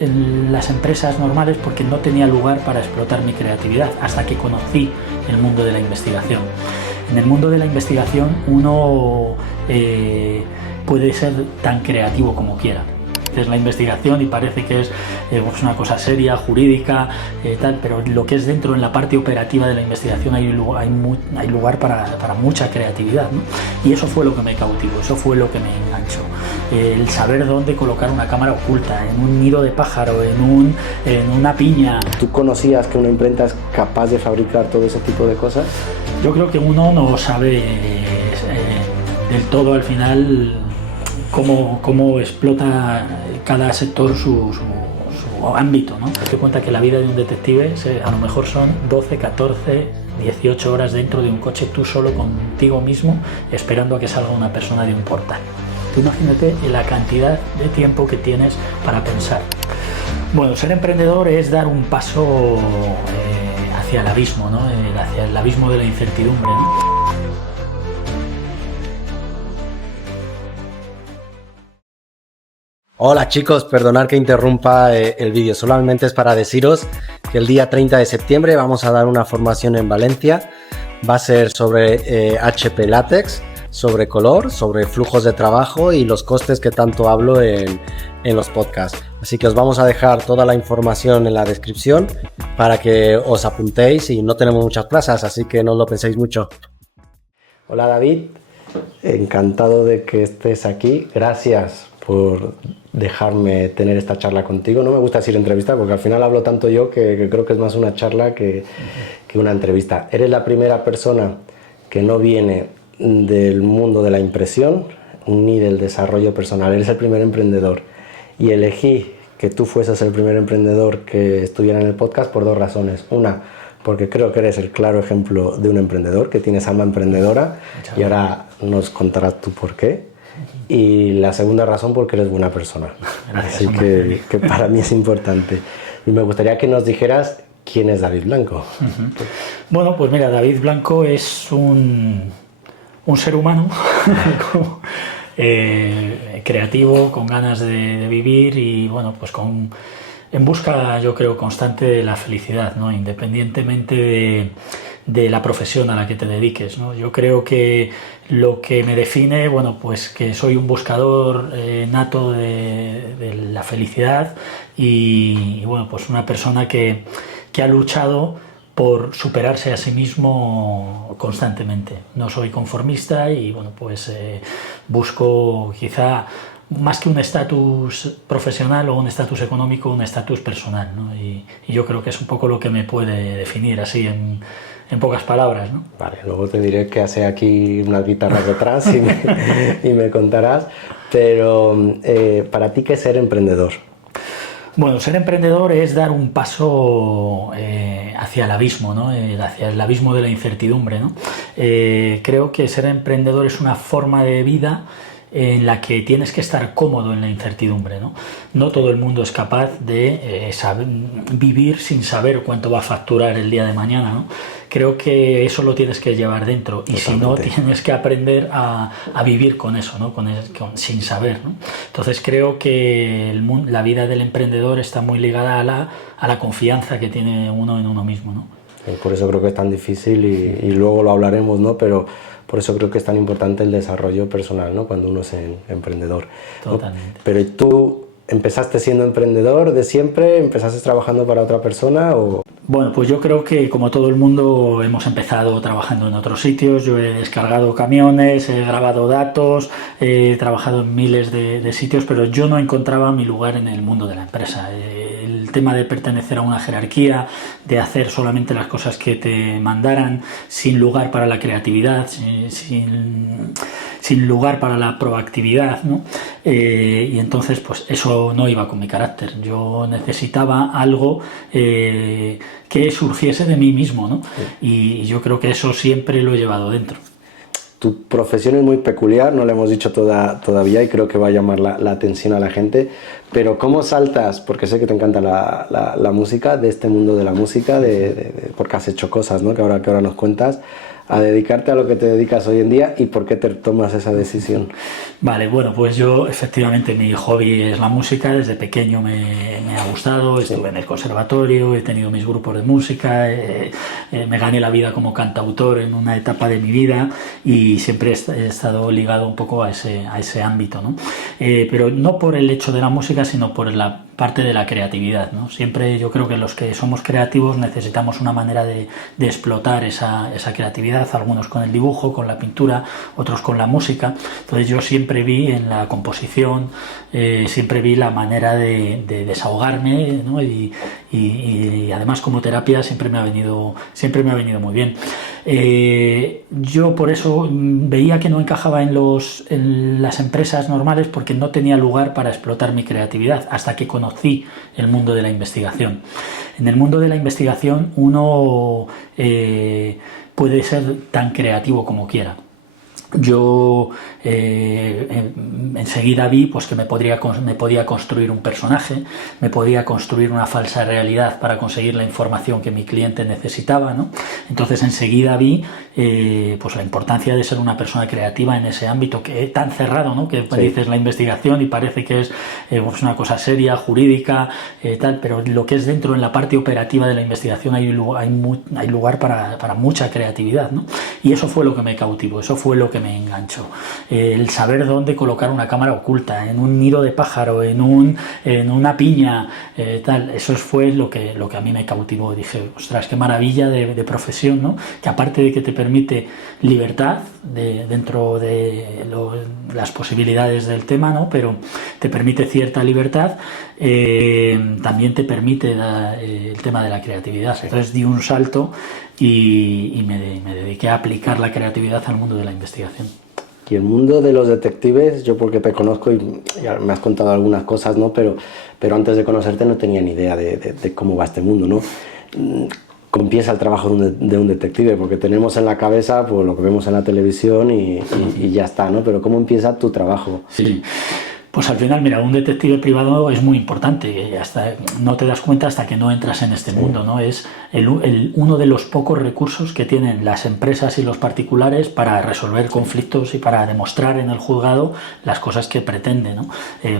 en las empresas normales porque no tenía lugar para explotar mi creatividad, hasta que conocí el mundo de la investigación. En el mundo de la investigación uno puede ser tan creativo como quiera. Es la investigación y parece que es una cosa seria, jurídica, tal, pero lo que es dentro, en la parte operativa de la investigación, hay lugar para mucha creatividad, ¿no? Y eso fue lo que me cautivó, eso fue lo que me enganchó. El saber dónde colocar una cámara oculta, en un nido de pájaro, en una piña. ¿Tú conocías que una imprenta es capaz de fabricar todo ese tipo de cosas? Yo creo que uno no sabe del todo al final cómo explota cada sector su ámbito, ¿no? Te das cuenta que la vida de un detective a lo mejor son 12, 14, 18 horas dentro de un coche, tú solo contigo mismo, esperando a que salga una persona de un portal. Tú imagínate la cantidad de tiempo que tienes para pensar. Bueno, ser emprendedor es dar un paso hacia el abismo, ¿no? Hacia el abismo de la incertidumbre, ¿no? Hola chicos, perdonad que interrumpa el vídeo, solamente es para deciros que el día 30 de septiembre vamos a dar una formación en Valencia. Va a ser sobre HP Látex, sobre color, sobre flujos de trabajo y los costes que tanto hablo en los podcasts. Así que os vamos a dejar toda la información en la descripción para que os apuntéis, y no tenemos muchas plazas, así que no lo penséis mucho. Hola David, encantado de que estés aquí. Gracias por dejarme tener esta charla contigo. No me gusta decir entrevista porque al final hablo tanto yo que creo que es más una charla que una entrevista. Eres la primera persona que no viene del mundo de la impresión ni del desarrollo personal. Eres el primer emprendedor y elegí que tú fueses el primer emprendedor que estuviera en el podcast por dos razones. Una, porque creo que eres el claro ejemplo de un emprendedor, que tienes alma emprendedora, y ahora nos contarás tú por qué. Y la segunda razón, porque eres buena persona. Gracias, así que para mí es importante. Y me gustaría que nos dijeras quién es David Blanco. Bueno, pues mira, David Blanco es un ser humano creativo, con ganas de vivir y bueno, pues en busca, yo creo, constante de la felicidad, ¿no? Independientemente de la profesión a la que te dediques, ¿no? Yo creo que lo que me define, bueno, pues que soy un buscador nato de la felicidad y bueno, pues una persona que ha luchado por superarse a sí mismo constantemente. No soy conformista y bueno, pues busco quizá más que un estatus profesional o un estatus económico, un estatus personal, ¿no? Y yo creo que es un poco lo que me puede definir así en pocas palabras, ¿no? Vale, luego te diré que hace aquí unas guitarras detrás y me contarás, pero para ti, ¿qué es ser emprendedor? Bueno, ser emprendedor es dar un paso hacia el abismo, ¿no? Hacia el abismo de la incertidumbre, ¿no? Creo que ser emprendedor es una forma de vida en la que tienes que estar cómodo en la incertidumbre, ¿no? No todo el mundo es capaz de vivir sin saber cuánto va a facturar el día de mañana, ¿no? Creo que eso lo tienes que llevar dentro y Totalmente. Si no, tienes que aprender a vivir con eso, ¿no? Sin saber, ¿no? Entonces creo que la vida del emprendedor está muy ligada a la confianza que tiene uno en uno mismo, ¿no? Por eso creo que es tan difícil y luego lo hablaremos, ¿no? Pero por eso creo que es tan importante el desarrollo personal, ¿no? Cuando uno es emprendedor. Totalmente. ¿No? Pero ¿tú empezaste siendo emprendedor de siempre? ¿Empezaste trabajando para otra persona o...? Bueno, pues yo creo que como todo el mundo hemos empezado trabajando en otros sitios. Yo he descargado camiones, he grabado datos, he trabajado en miles de sitios, pero yo no encontraba mi lugar en el mundo de la empresa. El tema de pertenecer a una jerarquía, de hacer solamente las cosas que te mandaran, sin lugar para la creatividad, sin lugar para la proactividad, ¿no? Y entonces pues eso no iba con mi carácter. Yo necesitaba algo que surgiese de mí mismo, ¿no? Y yo creo que eso siempre lo he llevado dentro. Tu profesión es muy peculiar, no le hemos dicho todavía y creo que va a llamar la atención a la gente, pero ¿cómo saltas, porque sé que te encanta la música, de este mundo de la música, porque has hecho cosas, ¿no? que ahora nos cuentas, a dedicarte a lo que te dedicas hoy en día y por qué te tomas esa decisión? Vale, bueno, pues yo efectivamente mi hobby es la música, desde pequeño me ha gustado, estuve en el conservatorio, he tenido mis grupos de música, me gané la vida como cantautor en una etapa de mi vida y siempre he estado ligado un poco a ese ámbito, ¿no? Pero no por el hecho de la música, sino por la parte de la creatividad, ¿no? Siempre yo creo que los que somos creativos necesitamos una manera de explotar esa creatividad, algunos con el dibujo, con la pintura, otros con la música. Entonces yo siempre vi en la composición, siempre vi la manera de desahogarme, ¿no? Y además como terapia siempre me ha venido muy bien. Yo por eso veía que no encajaba en las empresas normales porque no tenía lugar para explotar mi creatividad hasta que conocí el mundo de la investigación. En el mundo de la investigación uno puede ser tan creativo como quiera. Yo enseguida vi pues, que me podía construir un personaje, me podía construir una falsa realidad para conseguir la información que mi cliente necesitaba, ¿no? Entonces enseguida vi pues, la importancia de ser una persona creativa en ese ámbito que es tan cerrado, ¿no? Que sí. Dices la investigación y parece que es pues una cosa seria, jurídica, tal, pero lo que es dentro en la parte operativa de la investigación hay lugar para mucha creatividad, ¿no? Y eso fue lo que me cautivó, eso fue lo que me enganchó. El saber dónde colocar una cámara oculta, en un nido de pájaro, en una piña, tal, eso fue lo que a mí me cautivó. Dije, ostras, qué maravilla de profesión, ¿no? Que aparte de que te permite libertad dentro de las posibilidades del tema, ¿no? Pero te permite cierta libertad, también te permite el tema de la creatividad. Entonces di un salto y me dediqué a aplicar la creatividad al mundo de la investigación. Y el mundo de los detectives, yo porque te conozco y ya me has contado algunas cosas, ¿no? Pero antes de conocerte no tenía ni idea de cómo va este mundo, ¿no? ¿Cómo empieza el trabajo de un detective? Porque tenemos en la cabeza pues, lo que vemos en la televisión y ya está, ¿no? Pero ¿cómo empieza tu trabajo? Sí. Pues al final, mira, un detective privado es muy importante, hasta no te das cuenta hasta que no entras en este mundo, ¿no? Es uno de los pocos recursos que tienen las empresas y los particulares para resolver conflictos y para demostrar en el juzgado las cosas que pretenden, ¿no?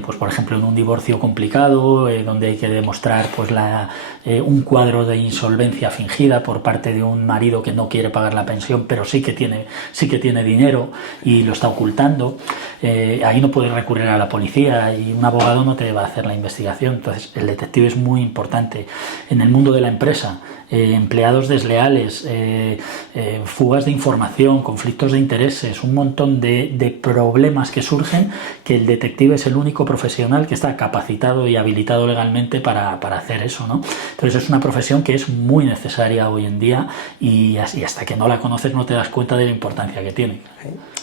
Pues por ejemplo, en un divorcio complicado, donde hay que demostrar pues un cuadro de insolvencia fingida por parte de un marido que no quiere pagar la pensión, pero sí que tiene dinero y lo está ocultando, ahí no puedes recurrir a la policía y un abogado no te va a hacer la investigación. Entonces el detective es muy importante. En el mundo de la empresa, empleados desleales, fugas de información, conflictos de intereses, un montón de problemas que surgen, que el detective es el único profesional que está capacitado y habilitado legalmente para hacer eso, ¿no? Entonces es una profesión que es muy necesaria hoy en día y hasta que no la conoces no te das cuenta de la importancia que tiene.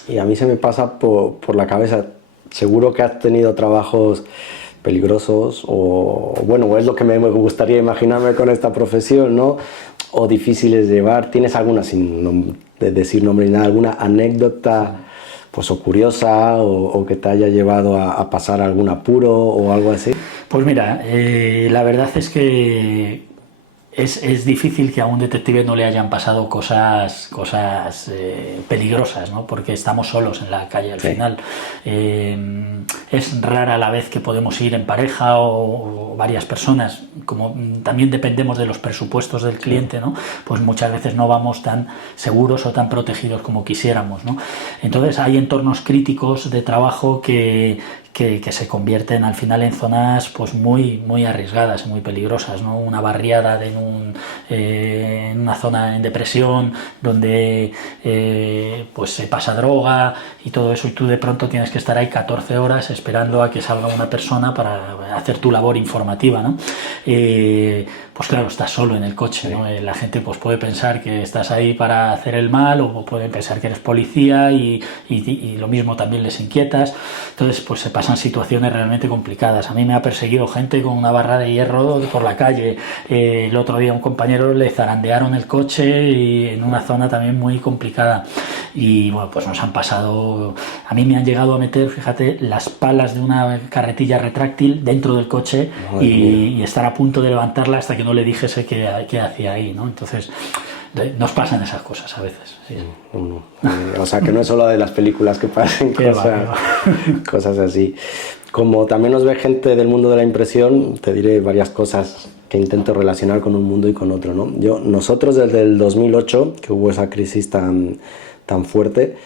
Y a mí se me pasa por la cabeza, seguro que has tenido trabajos peligrosos o bueno, es lo que me gustaría imaginarme con esta profesión, ¿no? O difíciles de llevar. ¿Tienes alguna, sin decir nombre ni nada, alguna anécdota pues o curiosa o que te haya llevado a pasar algún apuro o algo así? Pues mira, la verdad es que es difícil que a un detective no le hayan pasado cosas peligrosas, ¿no? Porque estamos solos en la calle al final. Es rara la vez que podemos ir en pareja o varias personas. Como también dependemos de los presupuestos del cliente, ¿no? Pues muchas veces no vamos tan seguros o tan protegidos como quisiéramos, ¿no? Entonces hay entornos críticos de trabajo que se convierten al final en zonas pues muy arriesgadas, muy peligrosas, ¿no? Una barriada en una zona en depresión donde pues se pasa droga y todo eso, y tú de pronto tienes que estar ahí 14 horas esperando a que salga una persona para hacer tu labor informativa, ¿no? Pues claro, estás solo en el coche, ¿no? La gente pues puede pensar que estás ahí para hacer el mal o pueden pensar que eres policía y lo mismo también les inquietas. Entonces pues se pasan situaciones realmente complicadas. A mí me ha perseguido gente con una barra de hierro por la calle. El otro día a un compañero le zarandearon el coche y en una zona también muy complicada. Y bueno, pues nos han pasado... A mí me han llegado a meter, fíjate, las palas de una carretilla retráctil dentro del coche y estar a punto de levantarla hasta que no le dijese qué hacía ahí, ¿no? Entonces, nos pasan esas cosas a veces. Sí. O sea, que no es solo de las películas que pasen cosas así. Como también nos ve gente del mundo de la impresión, te diré varias cosas que intento relacionar con un mundo y con otro, ¿no? Nosotros desde el 2008, que hubo esa crisis tan fuerte,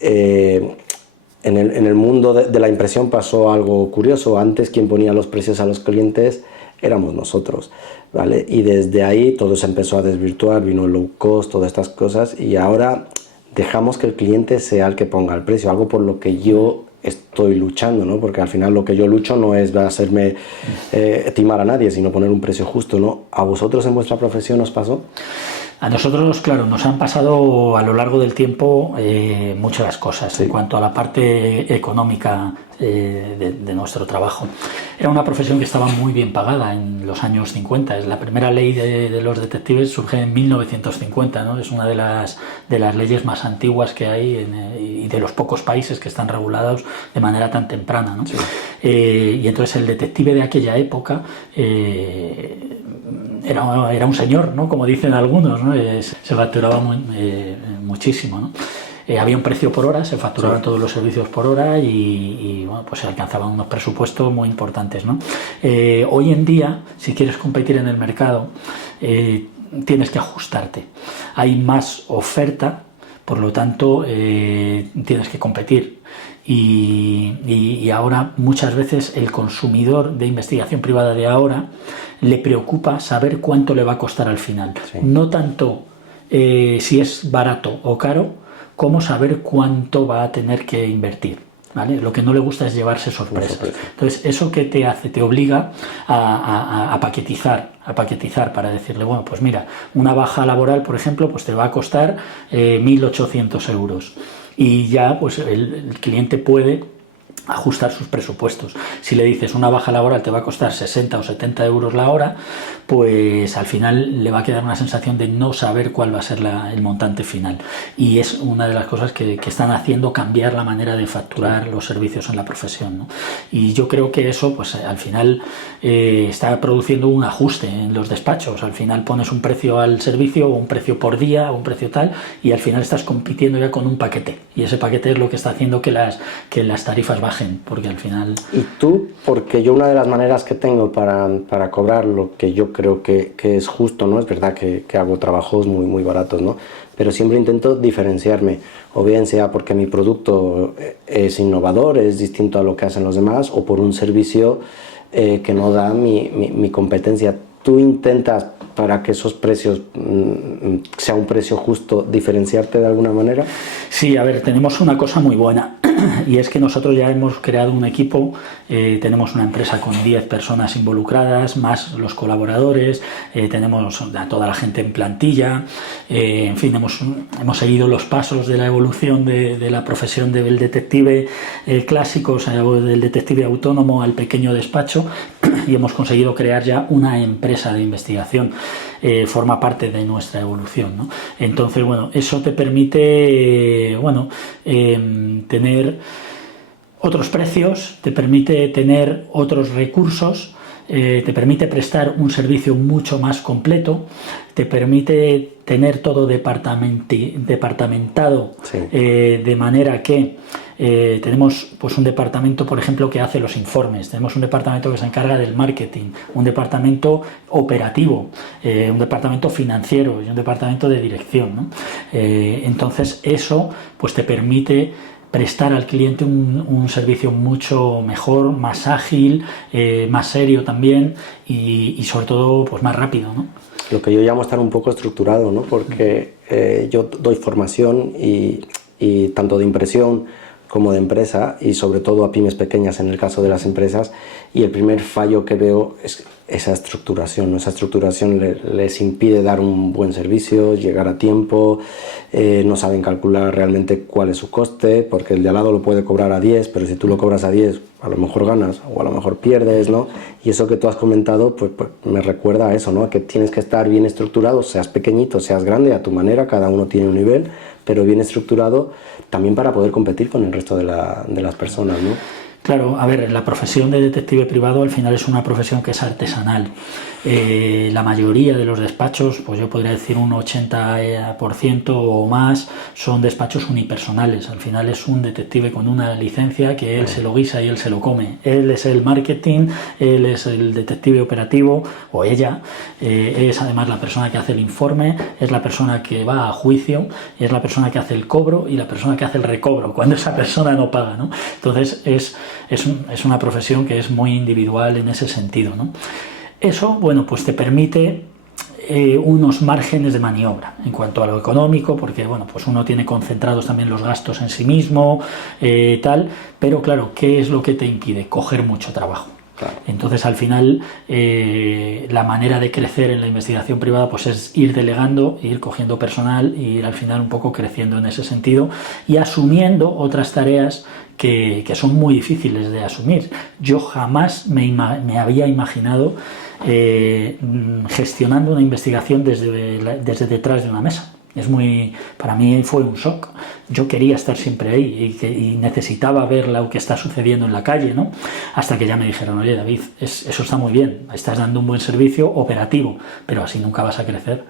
en el mundo de la impresión pasó algo curioso. Antes quien ponía los precios a los clientes éramos nosotros, ¿vale? Y desde ahí todo se empezó a desvirtuar, vino el low cost, todas estas cosas, y ahora dejamos que el cliente sea el que ponga el precio, algo por lo que yo estoy luchando, ¿no? Porque al final lo que yo lucho no es hacerme timar a nadie, sino poner un precio justo, ¿no? ¿A vosotros en vuestra profesión os pasó? A nosotros, claro, nos han pasado a lo largo del tiempo muchas cosas, sí, en cuanto a la parte económica de nuestro trabajo. Era una profesión que estaba muy bien pagada en los años 50. La primera ley de los detectives surge en 1950, ¿no? Es una de las leyes más antiguas que hay y de los pocos países que están regulados de manera tan temprana, ¿no? Sí. Y entonces el detective de aquella época era un señor, ¿no? Como dicen algunos, ¿no? Se facturaba muchísimo, ¿no? Había un precio por hora, se facturaban todos los servicios por hora y bueno, pues se alcanzaban unos presupuestos muy importantes, ¿no? Hoy en día, si quieres competir en el mercado, tienes que ajustarte. Hay más oferta, por lo tanto, tienes que competir. Y ahora muchas veces el consumidor de investigación privada de ahora le preocupa saber cuánto le va a costar al final. Sí. No tanto si es barato o caro, como saber cuánto va a tener que invertir, ¿vale? Lo que no le gusta es llevarse sorpresas. Entonces, eso que te hace, te obliga a paquetizar para decirle, bueno, pues mira, una baja laboral, por ejemplo, pues te va a costar 1.800 euros. Y ya pues el cliente puede ajustar sus presupuestos. Si le dices una baja laboral te va a costar 60 o 70 euros la hora, pues al final le va a quedar una sensación de no saber cuál va a ser el montante final. Y es una de las cosas que están haciendo cambiar la manera de facturar los servicios en la profesión, ¿no? Y yo creo que eso, pues al final está produciendo un ajuste en los despachos. Al final pones un precio al servicio, o un precio por día, o un precio tal, y al final estás compitiendo ya con un paquete. Y ese paquete es lo que está haciendo que las tarifas bajen, porque al final... ¿Y tú? Porque yo una de las maneras que tengo para cobrar lo que yo creo que es justo, ¿no? Es verdad que hago trabajos muy, muy baratos, ¿no? Pero siempre intento diferenciarme, o bien sea porque mi producto es innovador, es distinto a lo que hacen los demás, o por un servicio que no da mi competencia. ¿Tú intentas, para que esos precios sea un precio justo, diferenciarte de alguna manera? Sí, a ver, tenemos una cosa muy buena y es que nosotros ya hemos creado un equipo, tenemos una empresa con 10 personas involucradas, más los colaboradores, tenemos a toda la gente en plantilla, en fin, hemos seguido los pasos de la evolución de la profesión del detective clásico, o sea, del detective autónomo al pequeño despacho, y hemos conseguido crear ya una empresa de investigación. Forma parte de nuestra evolución, ¿no? Entonces, bueno, eso te permite, tener otros precios, te permite tener otros recursos, te permite prestar un servicio mucho más completo, te permite tener todo departamentado, sí. De manera que tenemos pues un departamento, por ejemplo, que hace los informes, tenemos un departamento que se encarga del marketing, un departamento operativo, un departamento financiero y un departamento de dirección, ¿no? Entonces eso pues te permite prestar al cliente un servicio mucho mejor, más ágil, más serio también y sobre todo pues más rápido, ¿no? Lo que yo llamo estar un poco estructurado, ¿no? Porque yo doy formación y tanto de impresión como de empresa, y sobre todo a pymes pequeñas en el caso de las empresas, y el primer fallo que veo es esa estructuración, ¿no? Esa estructuración les impide dar un buen servicio, llegar a tiempo, no saben calcular realmente cuál es su coste, porque el de al lado lo puede cobrar a 10, pero si tú lo cobras a 10, a lo mejor ganas o a lo mejor pierdes, ¿no? Y eso que tú has comentado, pues me recuerda a eso, ¿no? Que tienes que estar bien estructurado, seas pequeñito, seas grande, a tu manera, cada uno tiene un nivel, pero bien estructurado también para poder competir con el resto de las personas, ¿no? Claro, a ver, la profesión de detective privado al final es una profesión que es artesanal. La mayoría de los despachos, pues yo podría decir un 80% o más, son despachos unipersonales. Al final es un detective con una licencia que él se lo guisa y él se lo come. Él es el marketing, él es el detective operativo, o ella es además la persona que hace el informe, es la persona que va a juicio, es la persona que hace el cobro y la persona que hace el recobro cuando esa persona no paga, ¿no? Entonces es una profesión que es muy individual en ese sentido, ¿no? Eso, bueno, pues te permite unos márgenes de maniobra en cuanto a lo económico, porque bueno, pues uno tiene concentrados también los gastos en sí mismo, tal, pero claro, ¿qué es lo que te impide? Coger mucho trabajo. Claro. Entonces al final la manera de crecer en la investigación privada pues es ir delegando, ir cogiendo personal y ir al final un poco creciendo en ese sentido y asumiendo otras tareas que son muy difíciles de asumir. Yo jamás me había imaginado gestionando una investigación desde detrás de una mesa. Para mí fue un shock. Yo quería estar siempre ahí y necesitaba ver lo que está sucediendo en la calle, ¿no? Hasta que ya me dijeron, oye David, eso está muy bien, estás dando un buen servicio operativo, pero así nunca vas a crecer.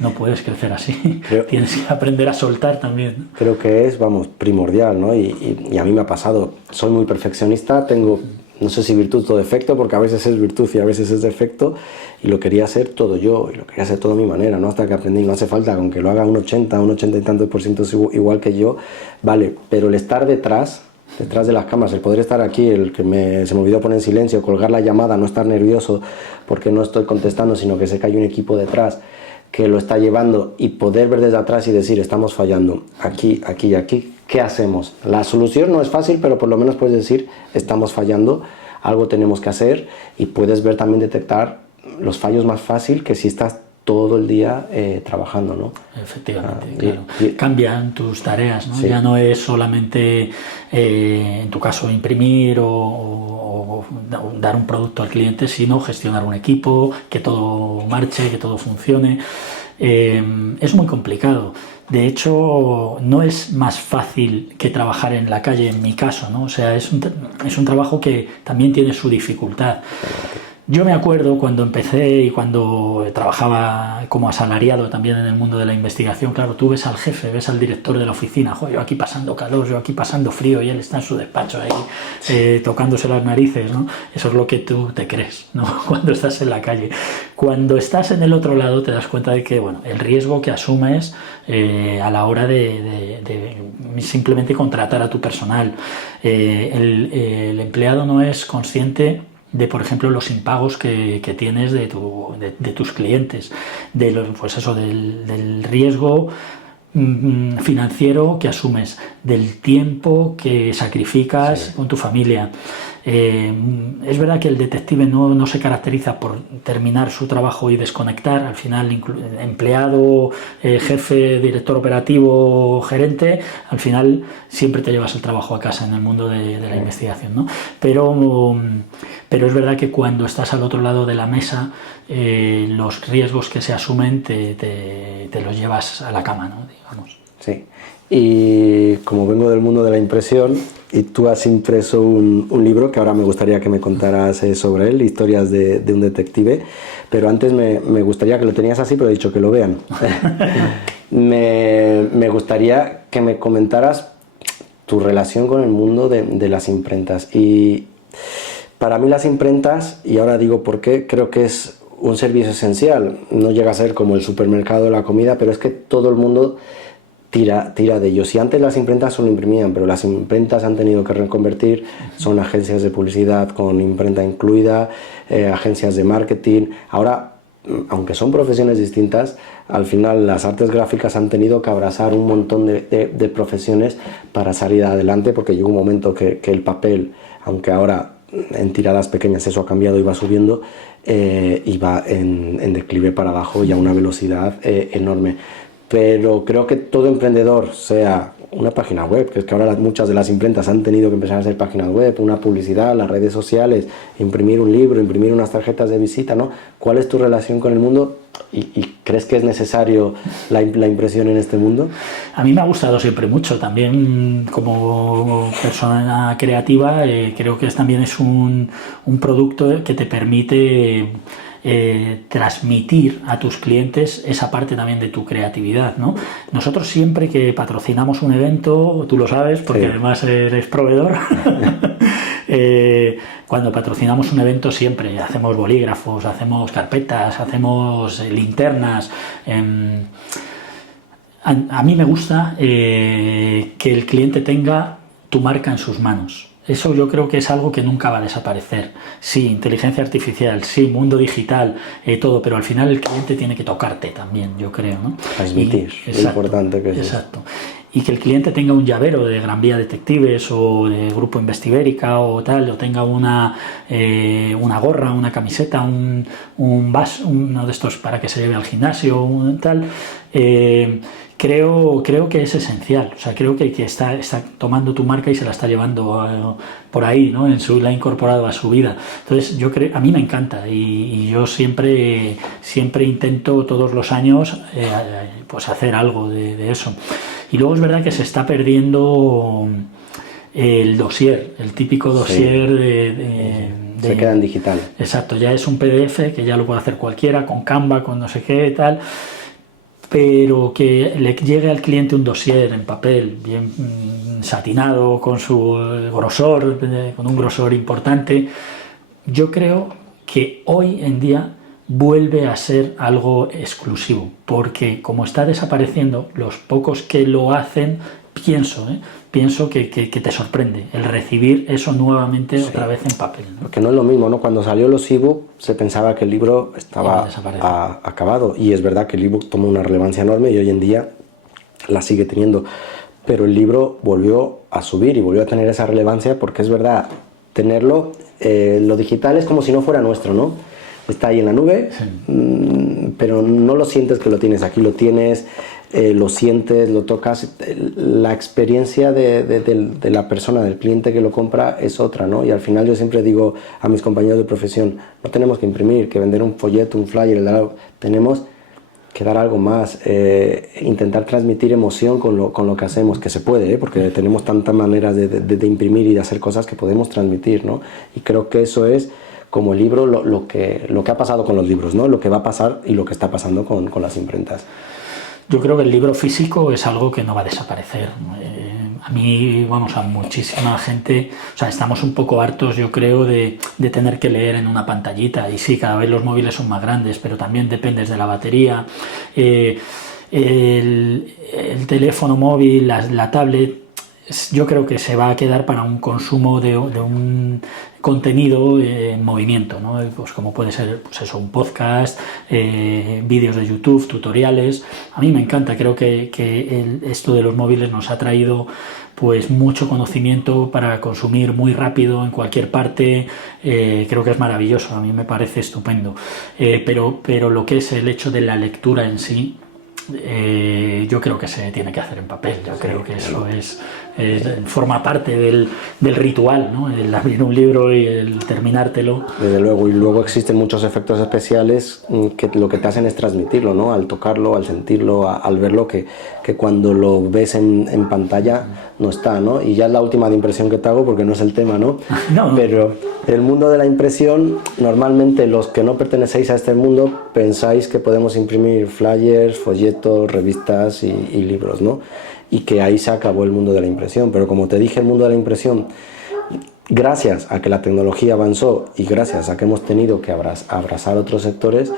No puedes crecer así. Tienes que aprender a soltar también. Creo que es, primordial, ¿no? Y a mí me ha pasado. Soy muy perfeccionista, tengo, no sé si virtud o defecto, porque a veces es virtud y a veces es defecto, y lo quería hacer todo yo, y lo quería hacer todo a mi manera, ¿no? Hasta que aprendí, no hace falta, aunque lo haga un 80 y tantos % igual que yo, vale, pero el estar detrás de las cámaras, el poder estar aquí, se me olvidó poner en silencio, colgar la llamada, no estar nervioso porque no estoy contestando, sino que sé que hay un equipo detrás que lo está llevando y poder ver desde atrás y decir, estamos fallando, aquí y aquí, ¿qué hacemos? La solución no es fácil, pero por lo menos puedes decir, estamos fallando, algo tenemos que hacer, y puedes ver también, detectar los fallos más fácil que si estás todo el día trabajando, ¿no? Efectivamente, claro. Cambian tus tareas, ¿no? Sí. Ya no es solamente, en tu caso, imprimir o dar un producto al cliente, sino gestionar un equipo, que todo marche, que todo funcione. Es muy complicado. De hecho, no es más fácil que trabajar en la calle, en mi caso, ¿no? O sea, es un trabajo que también tiene su dificultad. Yo me acuerdo cuando empecé y cuando trabajaba como asalariado también en el mundo de la investigación, claro, tú ves al jefe, ves al director de la oficina, yo aquí pasando calor, yo aquí pasando frío, y él está en su despacho ahí tocándose las narices, ¿no? Eso es lo que tú te crees, ¿no? Cuando estás en la calle. Cuando estás en el otro lado te das cuenta de que, bueno, el riesgo que asumes a la hora de simplemente contratar a tu personal. El empleado no es consciente de, por ejemplo, los impagos que tienes de tus clientes, del riesgo financiero que asumes, del tiempo que sacrificas con tu familia. Es verdad que el detective no se caracteriza por terminar su trabajo y desconectar. Al final, empleado, jefe, director operativo, gerente, al final siempre te llevas el trabajo a casa en el mundo de la investigación, ¿no? Pero es verdad que cuando estás al otro lado de la mesa, los riesgos que se asumen te los llevas a la cama, ¿no? Digamos. Sí. Y como vengo del mundo de la impresión, y tú has impreso un libro que ahora me gustaría que me contaras sobre él, historias de un detective, pero antes me gustaría, que lo tenías así, pero he dicho que lo vean. me gustaría que me comentaras tu relación con el mundo de las imprentas. Y para mí las imprentas, y ahora digo por qué, creo que es un servicio esencial. No llega a ser como el supermercado de la comida, pero es que todo el mundo tira de ellos. Y antes las imprentas solo imprimían, pero las imprentas han tenido que reconvertir, son agencias de publicidad con imprenta incluida, agencias de marketing. Ahora, aunque son profesiones distintas, al final las artes gráficas han tenido que abrazar un montón de profesiones para salir adelante, porque llegó un momento que el papel, aunque ahora en tiradas pequeñas eso ha cambiado y va subiendo, iba en declive para abajo y a una velocidad enorme. Pero creo que todo emprendedor, sea una página web, que es que ahora muchas de las imprentas han tenido que empezar a hacer páginas web, una publicidad, las redes sociales, imprimir un libro, imprimir unas tarjetas de visita, ¿no? ¿Cuál es tu relación con el mundo? ¿Y crees que es necesario la impresión en este mundo? A mí me ha gustado siempre mucho. También como persona creativa creo que también es un producto que te permite transmitir a tus clientes esa parte también de tu creatividad, ¿no? Nosotros siempre que patrocinamos un evento, tú lo sabes porque además eres proveedor, cuando patrocinamos un evento siempre hacemos bolígrafos, hacemos carpetas, hacemos linternas. A mí me gusta que el cliente tenga tu marca en sus manos. Eso yo creo que es algo que nunca va a desaparecer. Sí, inteligencia artificial, sí, mundo digital, todo, pero al final el cliente tiene que tocarte también, yo creo, ¿no? Transmitir, lo importante que es. Exacto. Y que el cliente tenga un llavero de Gran Vía Detectives o de Grupo Investivérica o tal, o tenga una gorra, una camiseta, un vaso, uno de estos para que se lleve al gimnasio, tal. Creo que es esencial. O sea, creo que está tomando tu marca y se la está llevando por ahí, ¿no? La ha incorporado a su vida. Entonces, a mí me encanta y yo siempre intento todos los años pues hacer algo de eso. Y luego es verdad que se está perdiendo el dossier, el típico dossier se queda en digital. Exacto, ya es un PDF que ya lo puede hacer cualquiera, con Canva, con no sé qué, tal, pero que le llegue al cliente un dossier en papel, bien satinado, con su grosor, con un grosor importante. Yo creo que hoy en día vuelve a ser algo exclusivo, porque como está desapareciendo, los pocos que lo hacen, pienso que te sorprende el recibir eso nuevamente otra vez en papel, ¿no? Porque no es lo mismo, ¿no? Cuando salió los ebook se pensaba que el libro estaba acabado, y es verdad que el ebook tomó una relevancia enorme y hoy en día la sigue teniendo, pero el libro volvió a subir y volvió a tener esa relevancia porque es verdad, tenerlo, lo digital es como si no fuera nuestro, ¿no? Está ahí en la nube, pero no lo sientes que lo tienes, aquí lo tienes, lo sientes, lo tocas. La experiencia de la persona, del cliente que lo compra es otra, ¿no? Y al final yo siempre digo a mis compañeros de profesión, no tenemos que imprimir, que vender un folleto, un flyer, tenemos que dar algo más, intentar transmitir emoción con lo que hacemos, que se puede, porque tenemos tantas maneras de imprimir y de hacer cosas que podemos transmitir, ¿no? Y creo que eso es como el libro, lo que ha pasado con los libros, ¿no? Lo que va a pasar y lo que está pasando con las imprentas. Yo creo que el libro físico es algo que no va a desaparecer. A mí, a muchísima gente, o sea, estamos un poco hartos, yo creo, de tener que leer en una pantallita. Y sí, cada vez los móviles son más grandes, pero también dependes de la batería. El teléfono móvil, la tablet, yo creo que se va a quedar para un consumo de un contenido en movimiento, ¿no? Pues como puede ser pues eso, un podcast, vídeos de YouTube, tutoriales. A mí me encanta, creo que esto de los móviles nos ha traído pues mucho conocimiento para consumir muy rápido en cualquier parte. Creo que es maravilloso, a mí me parece estupendo, pero lo que es el hecho de la lectura en sí, yo creo que se tiene que hacer en papel. Yo creo que eso forma parte del ritual, ¿no? El abrir un libro y el terminártelo. Desde luego, y luego existen muchos efectos especiales que lo que te hacen es transmitirlo, ¿no? Al tocarlo, al sentirlo, al verlo, que cuando lo ves en pantalla no está, ¿no? Y ya es la última de impresión que te hago porque no es el tema, ¿no? No. Pero el mundo de la impresión, normalmente los que no pertenecéis a este mundo pensáis que podemos imprimir flyers, folletos, revistas y libros, ¿no? Y que ahí se acabó el mundo de la impresión. Pero como te dije, el mundo de la impresión, gracias a que la tecnología avanzó y gracias a que hemos tenido que abrazar otros sectores,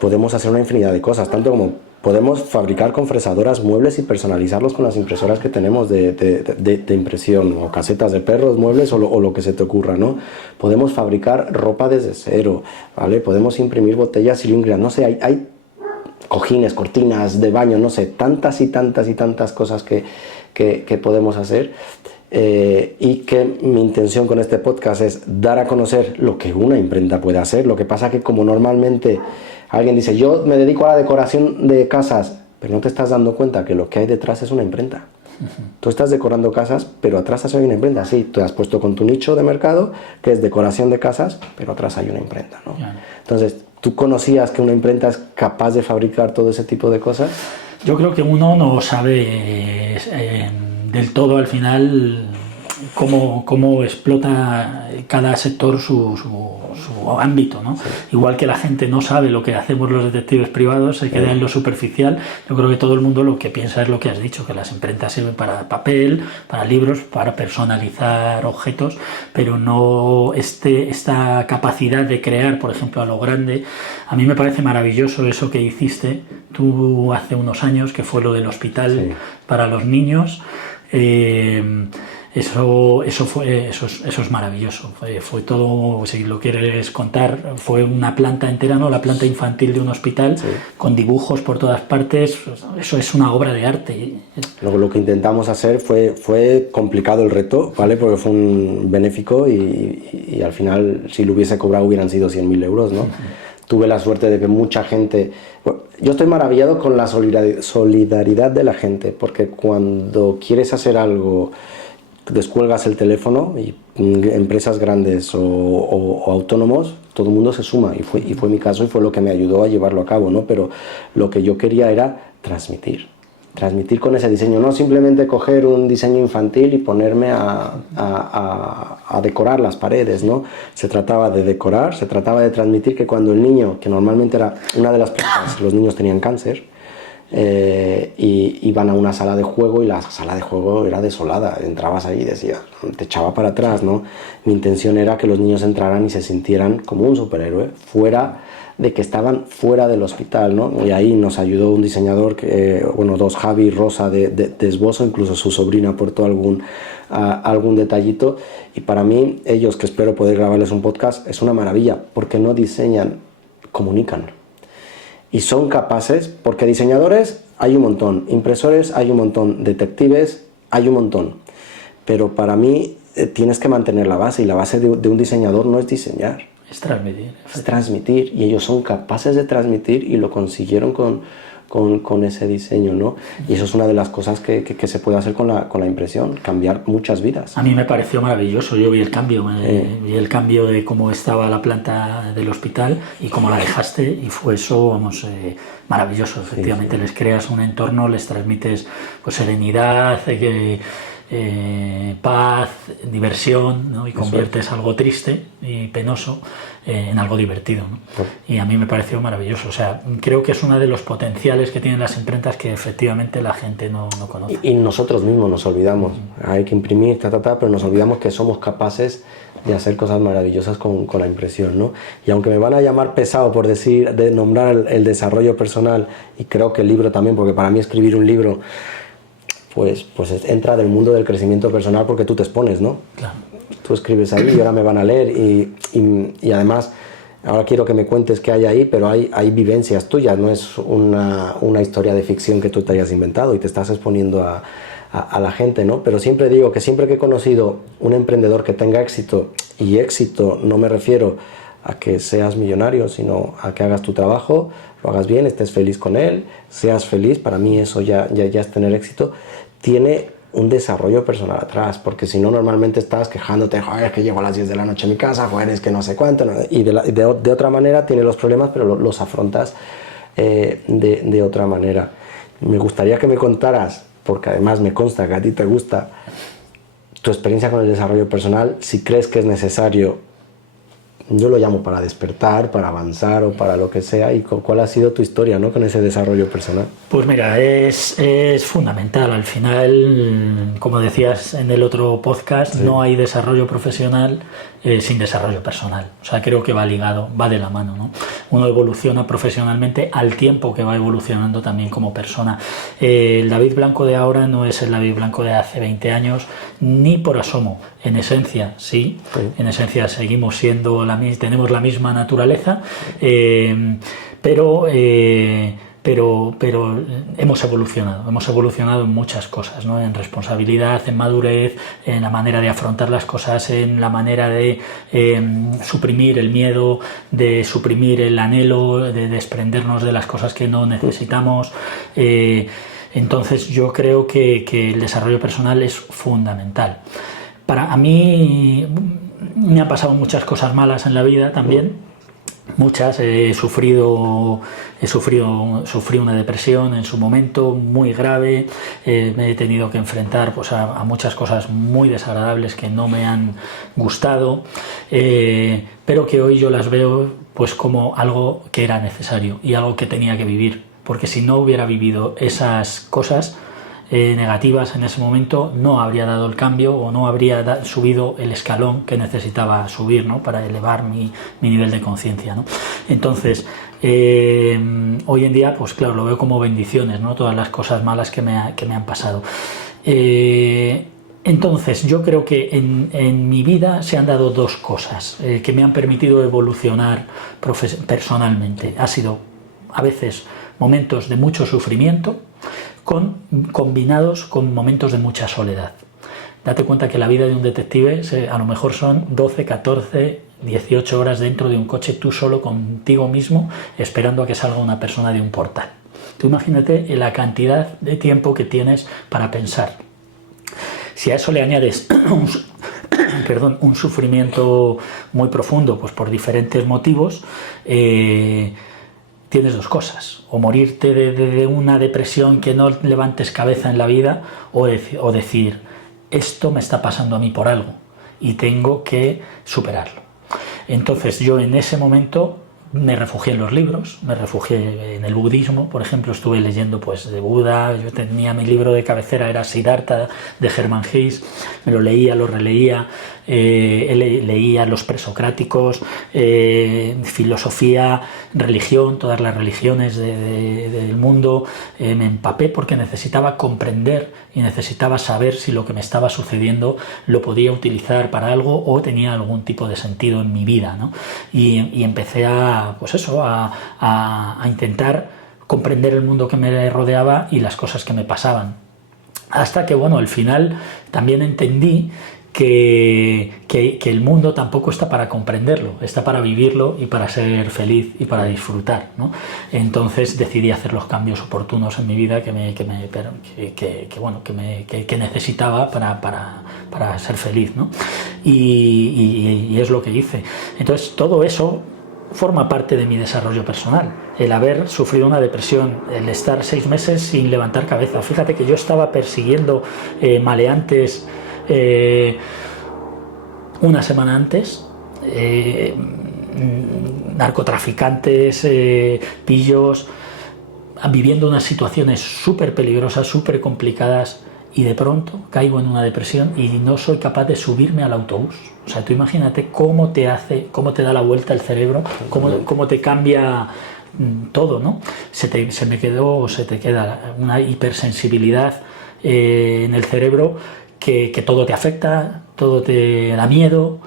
podemos hacer una infinidad de cosas, tanto como podemos fabricar con fresadoras muebles y personalizarlos con las impresoras que tenemos de impresión, o casetas de perros, muebles o lo que se te ocurra, ¿no? Podemos fabricar ropa desde cero, ¿vale? Podemos imprimir botellas cilíndricas, no sé, hay cojines, cortinas de baño, no sé, tantas y tantas cosas que podemos hacer, y que mi intención con este podcast es dar a conocer lo que una imprenta puede hacer. Lo que pasa que como normalmente alguien dice, yo me dedico a la decoración de casas, pero no te estás dando cuenta que lo que hay detrás es una imprenta. Tú estás decorando casas, pero atrás hay una imprenta. Sí, tú has puesto con tu nicho de mercado, que es decoración de casas, pero atrás hay una imprenta, ¿no? Entonces, ¿tú conocías que una imprenta es capaz de fabricar todo ese tipo de cosas? Yo creo que uno no sabe del todo al final cómo explota cada sector su ámbito, ¿no? Sí. Igual que la gente no sabe lo que hacemos los detectives privados, se queda en lo superficial. Yo creo que todo el mundo lo que piensa es lo que has dicho, que las imprentas sirven para papel, para libros, para personalizar objetos, pero no esta capacidad de crear, por ejemplo, a lo grande. A mí me parece maravilloso eso que hiciste tú hace unos años, que fue lo del hospital para los niños. Eso es maravilloso. Fue todo, si lo quieres contar, fue una planta entera, ¿no? La planta infantil de un hospital, con dibujos por todas partes. Eso es una obra de arte. Lo que intentamos hacer fue complicado el reto, ¿vale? Porque fue un benéfico y al final, si lo hubiese cobrado, hubieran sido 100.000 euros, ¿no? Tuve la suerte de que mucha gente... Bueno, yo estoy maravillado con la solidaridad de la gente, porque cuando quieres hacer algo, descuelgas el teléfono y empresas grandes o autónomos, todo el mundo se suma, y fue mi caso y fue lo que me ayudó a llevarlo a cabo, ¿no? Pero lo que yo quería era transmitir con ese diseño, no simplemente coger un diseño infantil y ponerme a decorar las paredes, ¿no? Se trataba de decorar, se trataba de transmitir que cuando el niño, que normalmente era una de las personas, los niños tenían cáncer, y iban a una sala de juego y la sala de juego era desolada, entrabas ahí y decías, te echaba para atrás, ¿no? Mi intención era que los niños entraran y se sintieran como un superhéroe, fuera de que estaban fuera del hospital, ¿no? Y ahí nos ayudó un diseñador, dos, Javi Rosa de Esbozo, incluso su sobrina aportó algún detallito, y para mí, ellos, que espero poder grabarles un podcast, es una maravilla, porque no diseñan, comunican. Y son capaces, porque diseñadores hay un montón, impresores hay un montón, detectives hay un montón, pero para mí tienes que mantener la base, y la base de un diseñador no es diseñar. Es transmitir. Es transmitir, y ellos son capaces de transmitir y lo consiguieron con ese diseño, ¿no? Y eso es una de las cosas que se puede hacer con la impresión, cambiar muchas vidas. A mí me pareció maravilloso, yo vi el cambio, vi el cambio de cómo estaba la planta del hospital y cómo la dejaste, y fue eso, vamos, maravilloso. Efectivamente, les creas un entorno, les transmites pues serenidad, paz, diversión, ¿no? Y conviertes algo triste y penoso en algo divertido, ¿no? Y a mí me pareció maravilloso. O sea, creo que es uno de los potenciales que tienen las imprentas que efectivamente la gente no conoce. Y nosotros mismos nos olvidamos. Hay que imprimir, pero nos olvidamos que somos capaces de hacer cosas maravillosas con la impresión, ¿no? Y aunque me van a llamar pesado por de nombrar el desarrollo personal, y creo que el libro también, porque para mí escribir un libro pues entra del mundo del crecimiento personal, porque tú te expones, ¿no? Claro. Tú escribes ahí y ahora me van a leer, y además ahora quiero que me cuentes qué hay ahí, pero hay vivencias tuyas, no es una historia de ficción que tú te hayas inventado y te estás exponiendo a la gente, ¿no? Pero siempre digo que siempre que he conocido un emprendedor que tenga éxito, y éxito no me refiero a que seas millonario, sino a que hagas tu trabajo, lo hagas bien, estés feliz con él, seas feliz, para mí eso ya es tener éxito, tiene un desarrollo personal atrás, porque si no, normalmente estás quejándote, joder, es que llego a las 10 de la noche a mi casa, joder, es que no sé cuánto, ¿no? Y de otra manera tiene los problemas, pero los afrontas de otra manera. Me gustaría que me contaras, porque además me consta que a ti te gusta, tu experiencia con el desarrollo personal, si crees que es necesario. Yo lo llamo para despertar, para avanzar o para lo que sea. ¿Y cuál ha sido tu historia, ¿no?, con ese desarrollo personal? Pues mira, es fundamental. Al final, como decías en el otro podcast, no hay desarrollo profesional sin desarrollo personal. O sea, creo que va ligado, va de la mano, ¿no? Uno evoluciona profesionalmente al tiempo que va evolucionando también como persona. El David Blanco de ahora no es el David Blanco de hace 20 años, ni por asomo. En esencia, sí. En esencia seguimos siendo tenemos la misma naturaleza, pero hemos evolucionado en muchas cosas, ¿no? En responsabilidad, en madurez, en la manera de afrontar las cosas, en la manera de suprimir el miedo, de suprimir el anhelo, de desprendernos de las cosas que no necesitamos. Entonces yo creo que el desarrollo personal es fundamental. A mí me han pasado muchas cosas malas en la vida también, Muchas, sufrí una depresión en su momento muy grave, me he tenido que enfrentar pues, a muchas cosas muy desagradables que no me han gustado, pero que hoy yo las veo pues como algo que era necesario y algo que tenía que vivir, porque si no hubiera vivido esas cosas negativas en ese momento, no habría dado el cambio o no habría subido el escalón que necesitaba subir, ¿no? Para elevar mi nivel de conciencia, ¿no? Entonces, hoy en día, pues claro, lo veo como bendiciones, ¿no? Todas las cosas malas que me han pasado. Entonces, yo creo que en mi vida se han dado dos cosas que me han permitido evolucionar personalmente. Ha sido, a veces, momentos de mucho sufrimiento, combinados con momentos de mucha soledad. Date cuenta que la vida de un detective a lo mejor son 12, 14, 18 horas dentro de un coche, tú solo contigo mismo, esperando a que salga una persona de un portal. Tú imagínate la cantidad de tiempo que tienes para pensar. Si a eso le añades un sufrimiento muy profundo, pues por diferentes motivos, tienes dos cosas: o morirte de una depresión que no levantes cabeza en la vida, o decir, esto me está pasando a mí por algo y tengo que superarlo. Entonces yo en ese momento me refugié en los libros, me refugié en el budismo, por ejemplo, estuve leyendo pues de Buda, yo tenía mi libro de cabecera, era Siddhartha de Hermann Hesse, me lo leía, lo releía, leía los presocráticos, filosofía, religión, todas las religiones del mundo, me empapé porque necesitaba comprender y necesitaba saber si lo que me estaba sucediendo lo podía utilizar para algo o tenía algún tipo de sentido en mi vida, ¿no? Y empecé a intentar comprender el mundo que me rodeaba y las cosas que me pasaban. Hasta que, bueno, al final también entendí que el mundo tampoco está para comprenderlo, está para vivirlo y para ser feliz y para disfrutar, ¿no? Entonces decidí hacer los cambios oportunos en mi vida que necesitaba para ser feliz, ¿no? Y es lo que hice. Entonces todo eso forma parte de mi desarrollo personal, el haber sufrido una depresión, el estar 6 meses sin levantar cabeza. Fíjate que yo estaba persiguiendo maleantes una semana antes, narcotraficantes, pillos, viviendo unas situaciones súper peligrosas, súper complicadas, y de pronto caigo en una depresión y no soy capaz de subirme al autobús. O sea, tú imagínate cómo te da la vuelta el cerebro, cómo te cambia todo, ¿no? Se te queda una hipersensibilidad en el cerebro que todo te afecta, todo te da miedo,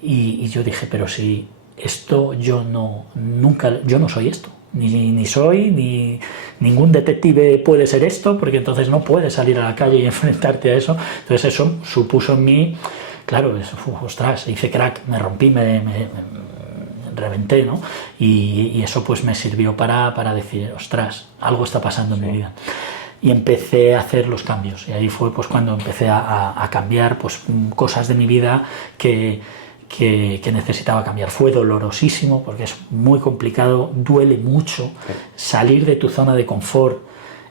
y yo dije, pero si esto yo no soy esto, ni soy, ni ningún detective puede ser esto, porque entonces no puedes salir a la calle y enfrentarte a eso. Entonces eso supuso en mí, claro, ostras, hice crack, me rompí, me reventé, ¿no? Y eso pues me sirvió para decir, ostras, algo está pasando en mi vida. Y empecé a hacer los cambios, y ahí fue pues cuando empecé a cambiar pues cosas de mi vida que necesitaba cambiar. Fue dolorosísimo porque es muy complicado, duele mucho. Salir de tu zona de confort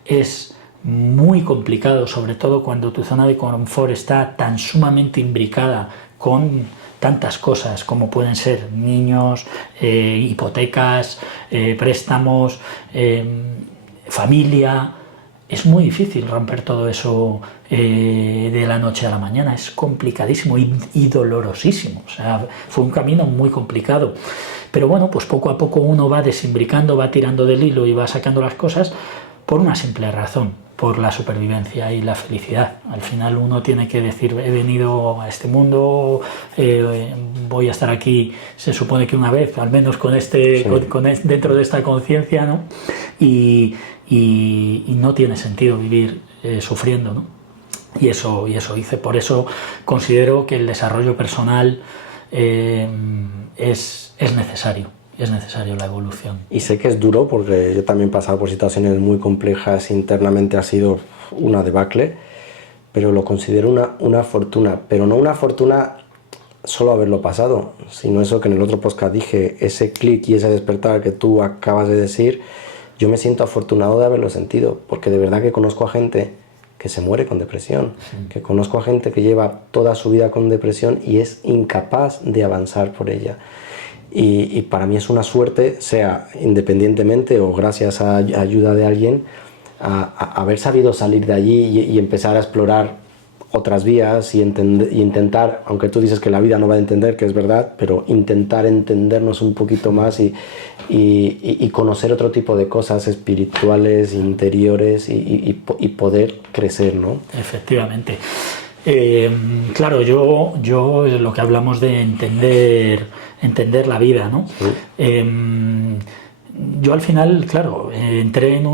es muy complicado, sobre todo cuando tu zona de confort está tan sumamente imbricada con tantas cosas como pueden ser niños, hipotecas, préstamos, familia. Es muy difícil romper todo eso de la noche a la mañana, es complicadísimo y dolorosísimo. O sea, fue un camino muy complicado. Pero bueno, pues poco a poco uno va desimbricando, va tirando del hilo y va sacando las cosas por una simple razón, por la supervivencia y la felicidad. Al final uno tiene que decir, he venido a este mundo, voy a estar aquí, se supone que una vez, al menos dentro de esta conciencia, ¿no? Y no tiene sentido vivir sufriendo, ¿no? Y eso hice. Por eso considero que el desarrollo personal es necesario. Es necesario la evolución. Y sé que es duro porque yo también he pasado por situaciones muy complejas, internamente ha sido una debacle, pero lo considero una fortuna, pero no una fortuna solo haberlo pasado, sino eso que en el otro podcast dije, ese clic y ese despertar que tú acabas de decir, yo me siento afortunado de haberlo sentido, porque de verdad que conozco a gente que se muere con depresión, que conozco a gente que lleva toda su vida con depresión y es incapaz de avanzar por ella. Y para mí es una suerte, sea independientemente o gracias a ayuda de alguien, a haber sabido salir de allí y empezar a explorar otras vías y intentar, aunque tú dices que la vida no va a entender, que es verdad, pero intentar entendernos un poquito más y conocer otro tipo de cosas espirituales, interiores y poder crecer, ¿no? Efectivamente. Claro, yo lo que hablamos de entender la vida, ¿no? Sí. Yo al final, claro, entré en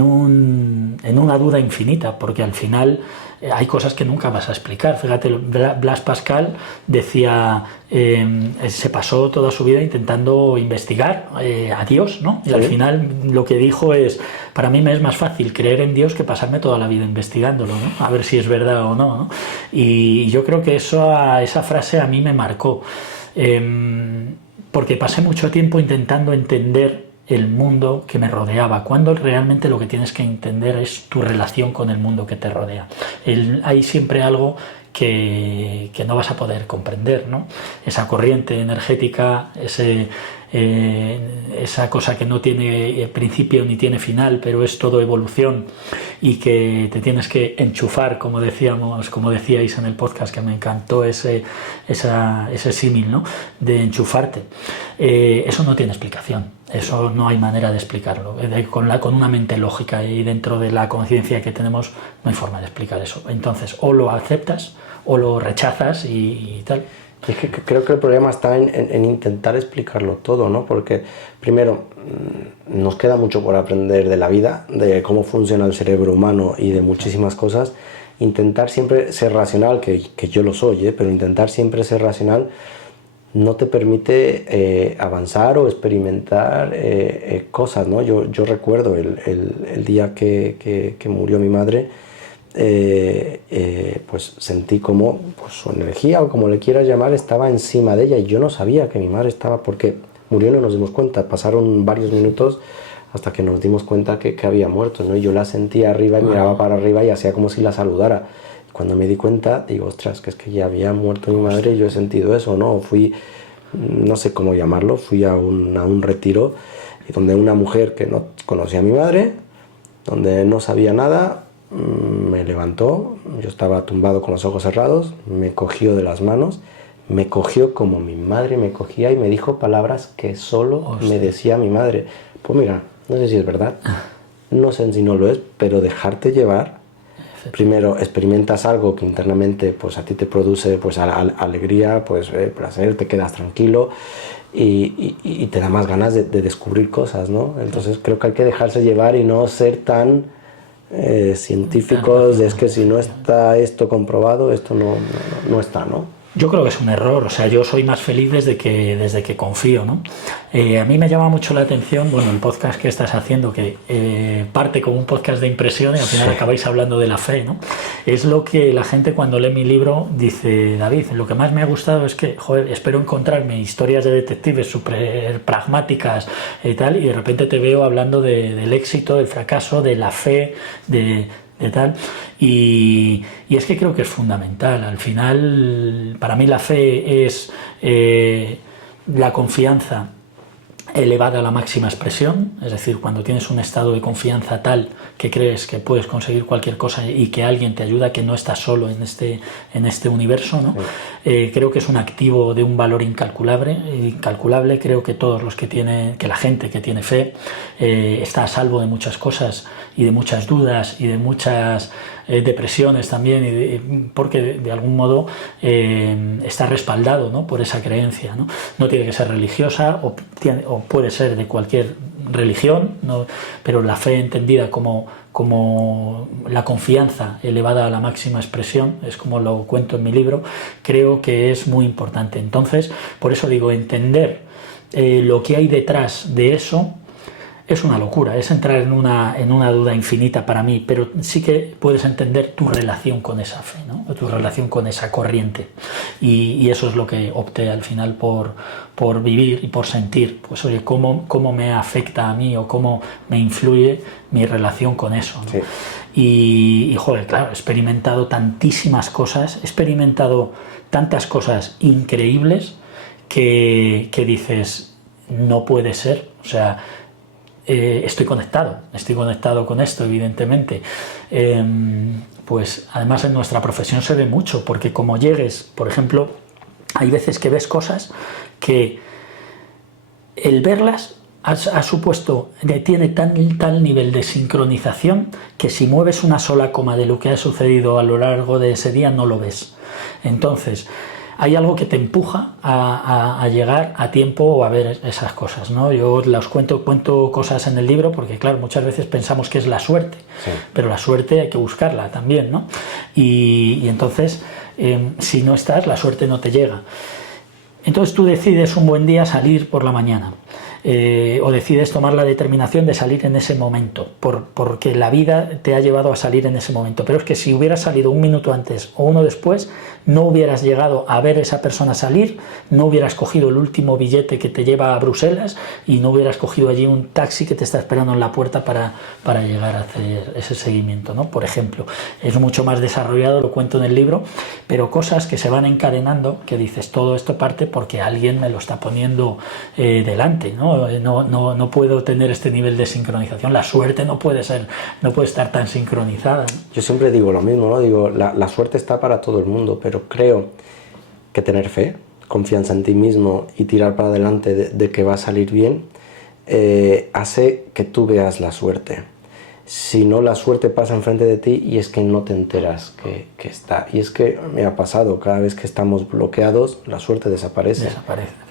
una duda infinita, porque al final hay cosas que nunca vas a explicar. Fíjate, Blaise Pascal decía, se pasó toda su vida intentando investigar a Dios, ¿no? Y sí. Al final lo que dijo es, para mí me es más fácil creer en Dios que pasarme toda la vida investigándolo, ¿no? A ver si es verdad o no, ¿no? Y yo creo que esa frase a mí me marcó. Porque pasé mucho tiempo intentando entender el mundo que me rodeaba, cuando realmente lo que tienes que entender es tu relación con el mundo que te rodea. Hay siempre algo que no vas a poder comprender, ¿no? Esa corriente energética, esa cosa que no tiene principio ni tiene final, pero es todo evolución y que te tienes que enchufar, como decíais en el podcast, que me encantó ese símil, ¿no? De enchufarte. Eso no tiene explicación, eso no hay manera de explicarlo. Con una mente lógica y dentro de la conciencia que tenemos no hay forma de explicar eso. Entonces, o lo aceptas o lo rechazas y tal. Es que creo que el problema está en intentar explicarlo todo, ¿no? Porque primero nos queda mucho por aprender de la vida, de cómo funciona el cerebro humano y de muchísimas cosas. Intentar siempre ser racional, que yo lo soy, pero intentar siempre ser racional no te permite avanzar o experimentar cosas, ¿no? Yo recuerdo el día que murió mi madre, pues sentí como pues, su energía o como le quieras llamar estaba encima de ella y yo no sabía que mi madre estaba, porque murió y no nos dimos cuenta, pasaron varios minutos hasta que nos dimos cuenta que había muerto, ¿no? Y yo la sentía arriba y miraba para arriba y hacía como si la saludara. Cuando me di cuenta digo, ostras, que es que ya había muerto mi madre y yo he sentido eso, ¿no? Fui, no sé cómo llamarlo, fui a un retiro donde una mujer que no conocía a mi madre, donde no sabía nada, me levantó, yo estaba tumbado con los ojos cerrados, me cogió de las manos, me cogió como mi madre me cogía y me dijo palabras que solo me decía mi madre. Pues mira, no sé si es verdad, no sé si no lo es, pero dejarte llevar, primero experimentas algo que internamente pues a ti te produce pues alegría, pues placer, te quedas tranquilo y te da más ganas de descubrir cosas, ¿no? Entonces creo que hay que dejarse llevar y no ser tan científicos, es que si no está esto comprobado, esto no está, ¿no? Yo creo que es un error, o sea, yo soy más feliz desde que confío, ¿no? A mí me llama mucho la atención, bueno, el podcast que estás haciendo, que parte como un podcast de impresión y al final acabáis hablando de la fe, ¿no? Es lo que la gente cuando lee mi libro dice, David, lo que más me ha gustado es que, joder, espero encontrarme historias de detectives súper pragmáticas y tal, y de repente te veo hablando del éxito, del fracaso, de la fe, de tal, y es que creo que es fundamental. Al final, para mí la fe es la confianza elevada a la máxima expresión, es decir, cuando tienes un estado de confianza tal que crees que puedes conseguir cualquier cosa y que alguien te ayuda, que no estás solo en este universo, ¿no? Sí. Creo que es un activo de un valor incalculable. Creo que que la gente que tiene fe está a salvo de muchas cosas y de muchas dudas y de muchas depresiones también, porque de algún modo está respaldado, ¿no? Por esa creencia, ¿no? No tiene que ser religiosa o puede ser de cualquier religión, ¿no? Pero la fe entendida como la confianza elevada a la máxima expresión, es como lo cuento en mi libro, creo que es muy importante. Entonces, por eso digo, entender lo que hay detrás de eso es una locura, es entrar en una duda infinita para mí, pero sí que puedes entender tu relación con esa fe, ¿no? Tu relación con esa corriente, y eso es lo que opté al final por vivir y por sentir, pues oye, cómo me afecta a mí o cómo me influye mi relación con eso, ¿no? Sí. Y joder, claro, he experimentado tantísimas cosas, he experimentado tantas cosas increíbles que dices, no puede ser, o sea, estoy conectado con esto, evidentemente. Pues además en nuestra profesión se ve mucho, porque como llegues, por ejemplo, hay veces que ves cosas que el verlas ha supuesto, tiene tal nivel de sincronización que si mueves una sola coma de lo que ha sucedido a lo largo de ese día no lo ves. Entonces, hay algo que te empuja a llegar a tiempo o a ver esas cosas, ¿no? Yo las cuento cosas en el libro porque, claro, muchas veces pensamos que es la suerte, sí, pero la suerte hay que buscarla también, ¿no? Y entonces, si no estás, la suerte no te llega. Entonces tú decides un buen día salir por la mañana. O decides tomar la determinación de salir en ese momento, porque la vida te ha llevado a salir en ese momento. Pero es que si hubieras salido un minuto antes o uno después, no hubieras llegado a ver a esa persona salir, no hubieras cogido el último billete que te lleva a Bruselas y no hubieras cogido allí un taxi que te está esperando en la puerta para llegar a hacer ese seguimiento, ¿no? Por ejemplo, es mucho más desarrollado, lo cuento en el libro, pero cosas que se van encadenando, que dices, todo esto parte porque alguien me lo está poniendo delante, ¿no? No puedo tener este nivel de sincronización, la suerte no puede estar tan sincronizada, ¿no? Yo siempre digo lo mismo, ¿no? Digo, la suerte está para todo el mundo, pero creo que tener fe, confianza en ti mismo y tirar para adelante de que va a salir bien, hace que tú veas la suerte. Si no, la suerte pasa enfrente de ti y es que no te enteras que está. Y es que me ha pasado, cada vez que estamos bloqueados, la suerte desaparece.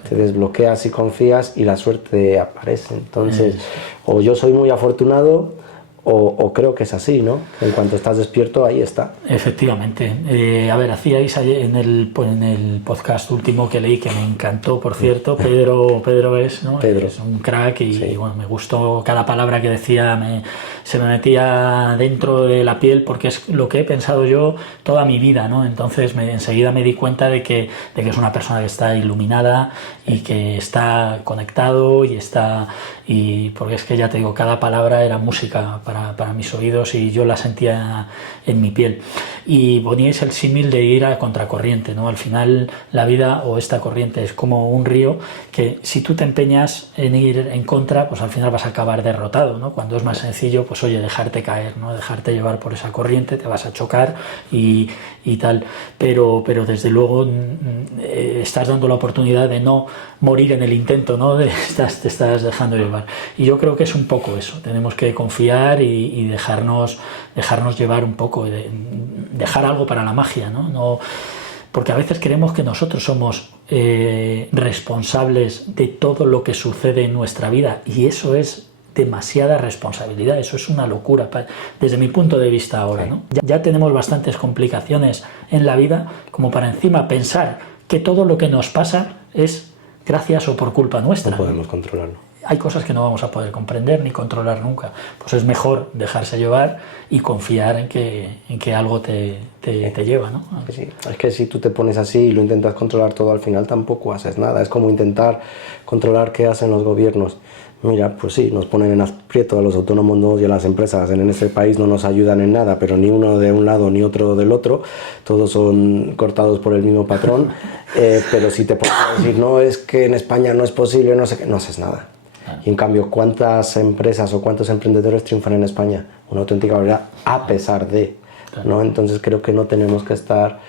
Te desbloqueas y confías y la suerte aparece. Entonces, o yo soy muy afortunado o creo que es así, ¿no? En cuanto estás despierto, ahí está. Efectivamente. A ver, hacíais en el podcast último que leí, que me encantó, por cierto, Pedro es, ¿no? Pedro. Es un crack y, sí, y bueno, me gustó cada palabra que decía, se me metía dentro de la piel porque es lo que he pensado yo toda mi vida, ¿no? Entonces enseguida me di cuenta de que es una persona que está iluminada y que está conectado y porque es que ya te digo, cada palabra era música para mis oídos y yo la sentía en mi piel. Y poníais el símil de ir a contracorriente, ¿no? Al final la vida o esta corriente es como un río que si tú te empeñas en ir en contra, pues al final vas a acabar derrotado, ¿no? Cuando es más sencillo, pues oye, dejarte caer, ¿no? Dejarte llevar por esa corriente, te vas a chocar y tal, pero desde luego estás dando la oportunidad de no morir en el intento, ¿no? Te estás dejando llevar. Y yo creo que es un poco eso, tenemos que confiar y dejarnos llevar un poco, dejar algo para la magia, ¿no? Porque a veces creemos que nosotros somos responsables de todo lo que sucede en nuestra vida y eso es demasiada responsabilidad, eso es una locura desde mi punto de vista ahora, ¿no? Ya tenemos bastantes complicaciones en la vida como para encima pensar que todo lo que nos pasa es gracias o por culpa nuestra. No podemos controlarlo. Hay cosas que no vamos a poder comprender ni controlar nunca. Pues es mejor dejarse llevar y confiar en que algo te lleva, ¿no? Sí. Es que si tú te pones así y lo intentas controlar todo, al final tampoco haces nada. Es como intentar controlar qué hacen los gobiernos. Mira, pues sí, nos ponen en aprieto a los autónomos y a las empresas. En este país no nos ayudan en nada, pero ni uno de un lado ni otro del otro. Todos son cortados por el mismo patrón. Pero si te pones a decir, no, es que en España no es posible, no sé qué, no haces nada. Y en cambio, ¿cuántas empresas o cuántos emprendedores triunfan en España? Una auténtica verdad, a pesar de, ¿no? Entonces creo que no tenemos que estar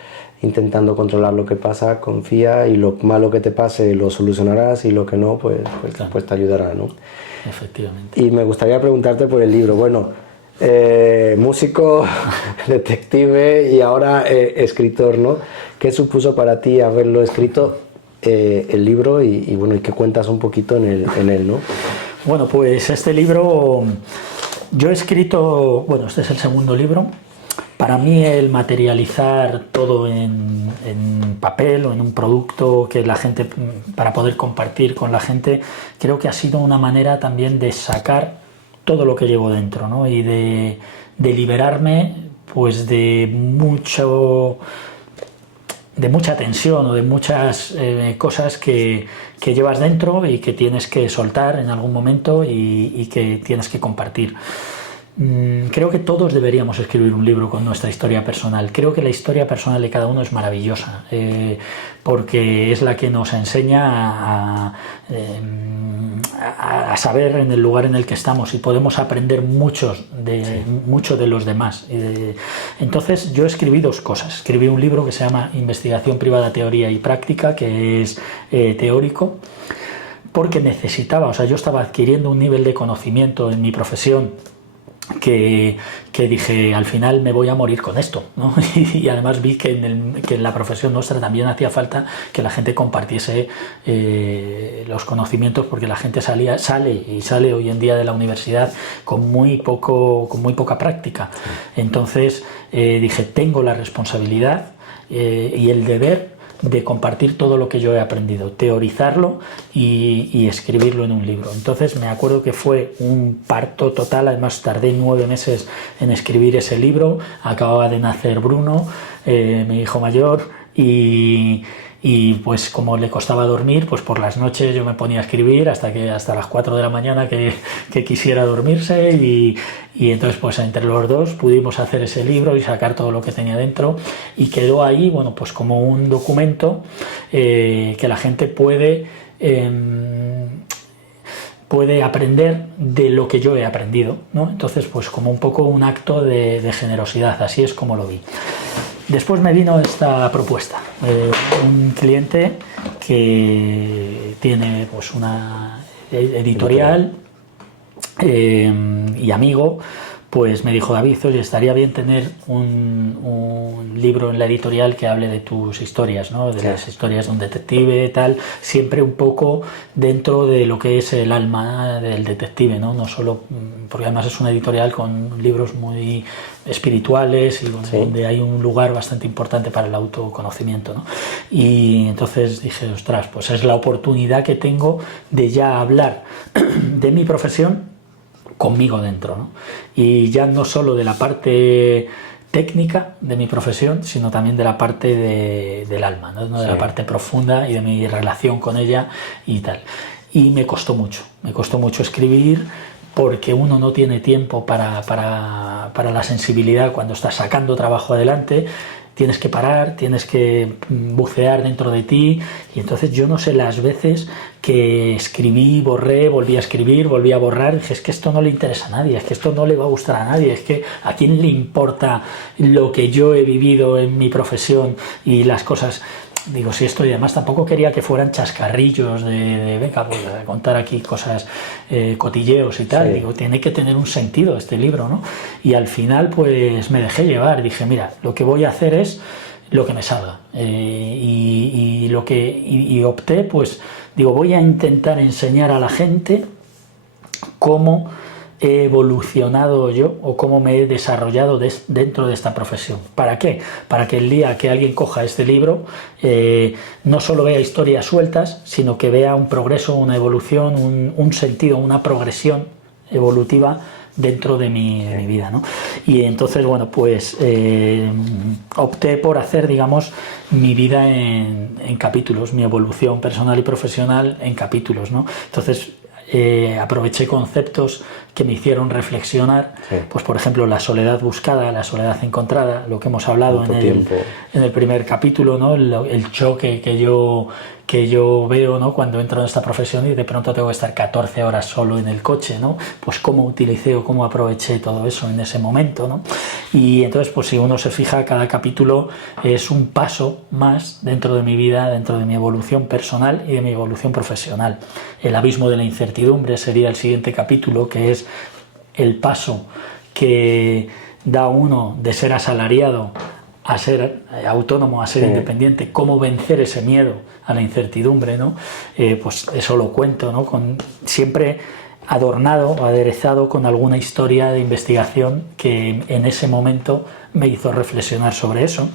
intentando controlar lo que pasa, confía y lo malo que te pase lo solucionarás y lo que no, pues te ayudará, ¿no? Efectivamente. Y me gustaría preguntarte por el libro. Bueno, músico, detective y ahora escritor, ¿no? ¿Qué supuso para ti haberlo escrito? El libro y bueno, y qué cuentas un poquito en él, ¿no? Bueno, pues este libro yo he escrito, bueno, este es el segundo libro Para mí el materializar todo en papel o en un producto que la gente, para poder compartir con la gente, creo que ha sido una manera también de sacar todo lo que llevo dentro, ¿no? Y de liberarme pues de mucha tensión o de muchas cosas que llevas dentro y que tienes que soltar en algún momento y que tienes que compartir. Creo que todos deberíamos escribir un libro con nuestra historia personal. Creo que la historia personal de cada uno es maravillosa, porque es la que nos enseña a saber en el lugar en el que estamos, y podemos aprender mucho de los demás. Entonces yo escribí dos cosas. Escribí un libro que se llama Investigación privada, teoría y práctica, que es teórico, porque necesitaba, o sea, yo estaba adquiriendo un nivel de conocimiento en mi profesión que dije, al final me voy a morir con esto, ¿no? Y además vi que en la profesión nuestra también hacía falta que la gente compartiese los conocimientos, porque la gente sale hoy en día de la universidad con muy poca práctica. Entonces dije, tengo la responsabilidad y el deber de compartir todo lo que yo he aprendido, teorizarlo y escribirlo en un libro. Entonces me acuerdo que fue un parto total. Además tardé 9 meses en escribir ese libro. Acababa de nacer Bruno, mi hijo mayor, y pues como le costaba dormir, pues por las noches yo me ponía a escribir hasta las 4 de la mañana que quisiera dormirse, y entonces pues entre los dos pudimos hacer ese libro y sacar todo lo que tenía dentro, y quedó ahí, bueno, pues como un documento que la gente puede aprender de lo que yo he aprendido, ¿no? Entonces pues como un poco un acto de generosidad, así es como lo vi. Después me vino esta propuesta, un cliente que tiene pues una editorial y amigo, pues me dijo, David, oye, estaría bien tener un libro en la editorial que hable de tus historias, ¿no? De las historias de un detective, tal, siempre un poco dentro de lo que es el alma del detective, ¿no? No solo, porque además es una editorial con libros muy espirituales y donde hay un lugar bastante importante para el autoconocimiento, ¿no? Y entonces dije, ostras, pues es la oportunidad que tengo de ya hablar de mi profesión conmigo dentro, ¿no? Y ya no solo de la parte técnica de mi profesión, sino también de la parte del alma, ¿no? De la parte profunda y de mi relación con ella y tal. Y me costó mucho escribir, porque uno no tiene tiempo para la sensibilidad cuando estás sacando trabajo adelante. Tienes que parar, tienes que bucear dentro de ti, y entonces yo no sé las veces que escribí, borré, volví a escribir, volví a borrar. Dije, es que esto no le interesa a nadie, es que esto no le va a gustar a nadie, es que a quién le importa lo que yo he vivido en mi profesión y las cosas. Digo, si esto, y además tampoco quería que fueran chascarrillos de venga, pues a contar aquí cosas, cotilleos y tal. Digo, tiene que tener un sentido este libro, ¿no? Y al final pues me dejé llevar, dije, mira, lo que voy a hacer es lo que me salga, y opté, pues digo, voy a intentar enseñar a la gente cómo he evolucionado yo o cómo me he desarrollado dentro de esta profesión. ¿Para qué? Para que el día que alguien coja este libro no solo vea historias sueltas, sino que vea un progreso, una evolución, un sentido, una progresión evolutiva dentro de mi vida, ¿no? Y entonces, bueno, pues opté por hacer, digamos, mi vida en capítulos, mi evolución personal y profesional en capítulos, ¿no? Entonces aproveché conceptos que me hicieron reflexionar, pues por ejemplo la soledad buscada, la soledad encontrada, lo que hemos hablado en el primer capítulo, ¿no? El choque que yo veo, ¿no? Cuando entro en esta profesión y de pronto tengo que estar 14 horas solo en el coche, ¿no? Pues cómo utilicé o cómo aproveché todo eso en ese momento, ¿no? Y entonces, pues si uno se fija, cada capítulo es un paso más dentro de mi vida, dentro de mi evolución personal y de mi evolución profesional. El abismo de la incertidumbre sería el siguiente capítulo, que es el paso que da uno de ser asalariado a ser autónomo, a ser independiente, cómo vencer ese miedo a la incertidumbre, ¿no? Pues eso lo cuento, ¿no? Siempre adornado o aderezado con alguna historia de investigación que en ese momento me hizo reflexionar sobre eso,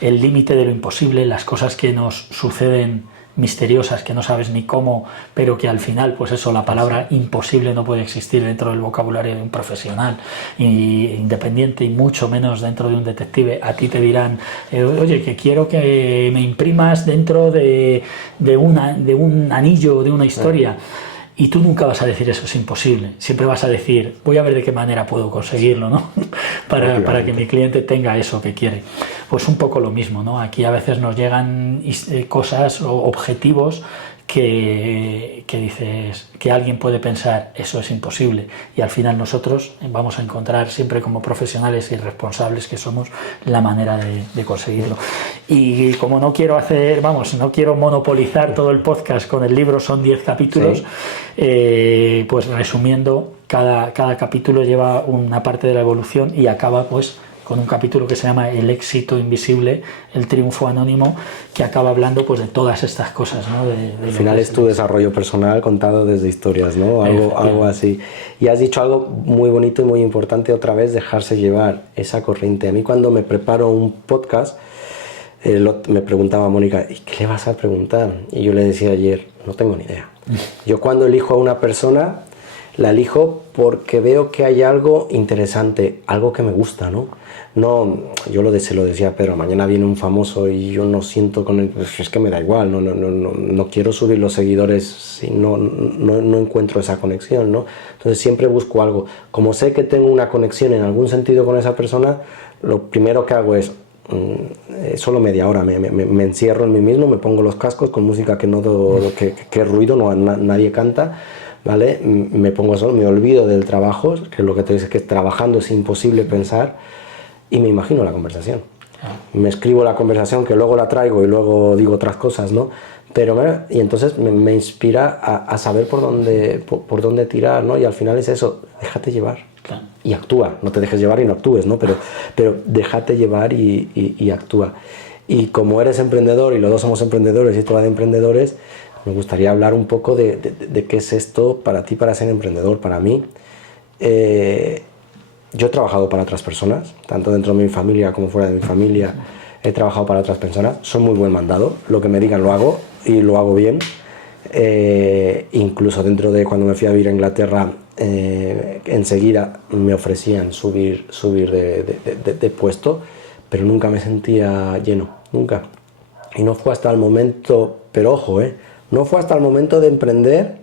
el límite de lo imposible, las cosas que nos suceden misteriosas, que no sabes ni cómo, pero que al final, pues eso, la palabra imposible no puede existir dentro del vocabulario de un profesional independiente, y mucho menos dentro de un detective. A ti te dirán, oye, que quiero que me imprimas dentro de un anillo, de una historia. Y tú nunca vas a decir eso es imposible, siempre vas a decir voy a ver de qué manera puedo conseguirlo, ¿no? para que mi cliente tenga eso que quiere. Pues un poco lo mismo, ¿no? Aquí a veces nos llegan cosas o objetivos que dices que alguien puede pensar eso es imposible, y al final nosotros vamos a encontrar siempre, como profesionales y responsables que somos, la manera de conseguirlo. Y como no quiero no quiero monopolizar todo el podcast con el libro, son 10 capítulos, sí. Pues resumiendo, cada capítulo lleva una parte de la evolución y acaba pues con un capítulo que se llama El éxito invisible, el triunfo anónimo, que acaba hablando pues de todas estas cosas, ¿no? Al final es tu desarrollo personal contado desde historias, ¿no? Algo así. Y has dicho algo muy bonito y muy importante otra vez, dejarse llevar, esa corriente. A mí cuando me preparo un podcast, me preguntaba Mónica, ¿y qué le vas a preguntar? Y yo le decía ayer, no tengo ni idea. Yo cuando elijo a una persona, la elijo porque veo que hay algo interesante, algo que me gusta, ¿no? No, yo se lo decía a Pedro, mañana viene un famoso y yo no siento con él, pues es que me da igual, no quiero subir los seguidores si no encuentro esa conexión, ¿no? Entonces siempre busco algo. Como sé que tengo una conexión en algún sentido con esa persona, lo primero que hago es solo media hora, me encierro en mí mismo, me pongo los cascos con música que ruido, nadie canta, ¿vale? Me pongo solo, me olvido del trabajo, que es lo que te dice, que trabajando es imposible pensar, y me imagino la conversación. Me escribo la conversación, que luego la traigo y luego digo otras cosas, ¿no? Y entonces me inspira a saber por dónde tirar, ¿no? Y al final es eso, déjate llevar. Claro. Y actúa, no te dejes llevar y no actúes, ¿no? Pero déjate llevar y actúa. Y como eres emprendedor y los dos somos emprendedores y esto va de emprendedores, me gustaría hablar un poco de qué es esto para ti, para ser emprendedor, para mí. Yo he trabajado para otras personas, tanto dentro de mi familia como fuera de mi familia. He trabajado para otras personas, soy muy buen mandado, lo que me digan lo hago y lo hago bien. Incluso dentro de cuando me fui a vivir a Inglaterra, enseguida me ofrecían subir de puesto, pero nunca me sentía lleno, nunca. Y no fue hasta el momento, pero ojo, no fue hasta el momento de emprender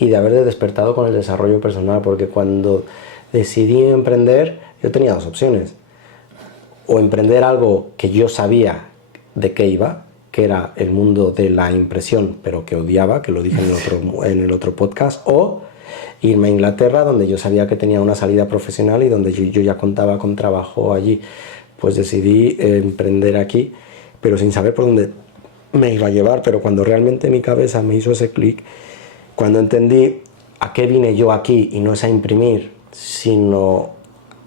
y de haber despertado con el desarrollo personal, porque cuando decidí emprender, yo tenía dos opciones: o emprender algo que yo sabía de qué iba, que era el mundo de la impresión, pero que odiaba, que lo dije en el otro podcast, o irme a Inglaterra, donde yo sabía que tenía una salida profesional y donde yo ya contaba con trabajo allí. Pues decidí emprender aquí, pero sin saber por dónde me iba a llevar. Pero cuando realmente mi cabeza me hizo ese clic, cuando entendí a qué vine yo aquí, y no es a imprimir, sino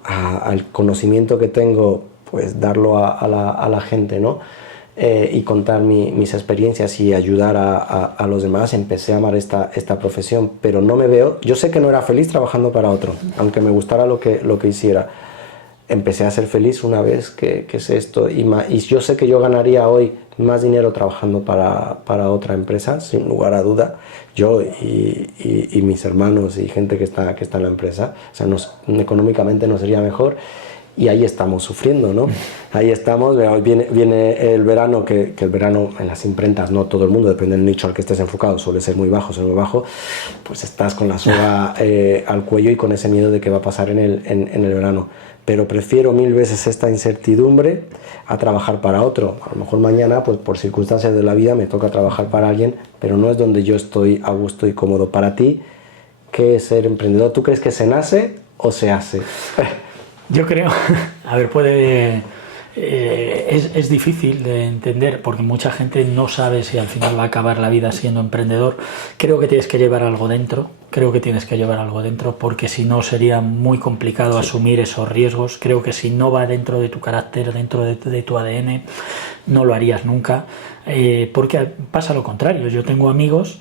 al conocimiento que tengo, pues darlo a la gente, ¿no? Y contar mis experiencias y ayudar a los demás, empecé a amar esta profesión. Pero no me veo, yo sé que no era feliz trabajando para otro, aunque me gustara lo que hiciera. Empecé a ser feliz una vez que sé esto, y yo sé que yo ganaría hoy más dinero trabajando para otra empresa, sin lugar a duda, yo y mis hermanos y gente que está en la empresa. O sea, económicamente nos sería mejor, y ahí estamos sufriendo, ¿no? Ahí estamos, viene el verano, que el verano en las imprentas, no todo el mundo, depende del nicho al que estés enfocado, suele ser muy bajo, pues estás con la soga al cuello y con ese miedo de qué va a pasar en el verano. Pero prefiero 1000 veces esta incertidumbre a trabajar para otro. A lo mejor mañana, pues por circunstancias de la vida, me toca trabajar para alguien, pero no es donde yo estoy a gusto y cómodo. Para ti, ¿qué es ser emprendedor? ¿Tú crees que se nace o se hace? Yo creo, a ver, es difícil de entender, porque mucha gente no sabe si al final va a acabar la vida siendo emprendedor. Creo que tienes que llevar algo dentro, porque si no sería muy complicado asumir esos riesgos. Creo que si no va dentro de tu carácter, dentro de tu ADN, no lo harías nunca, porque pasa lo contrario. Yo tengo amigos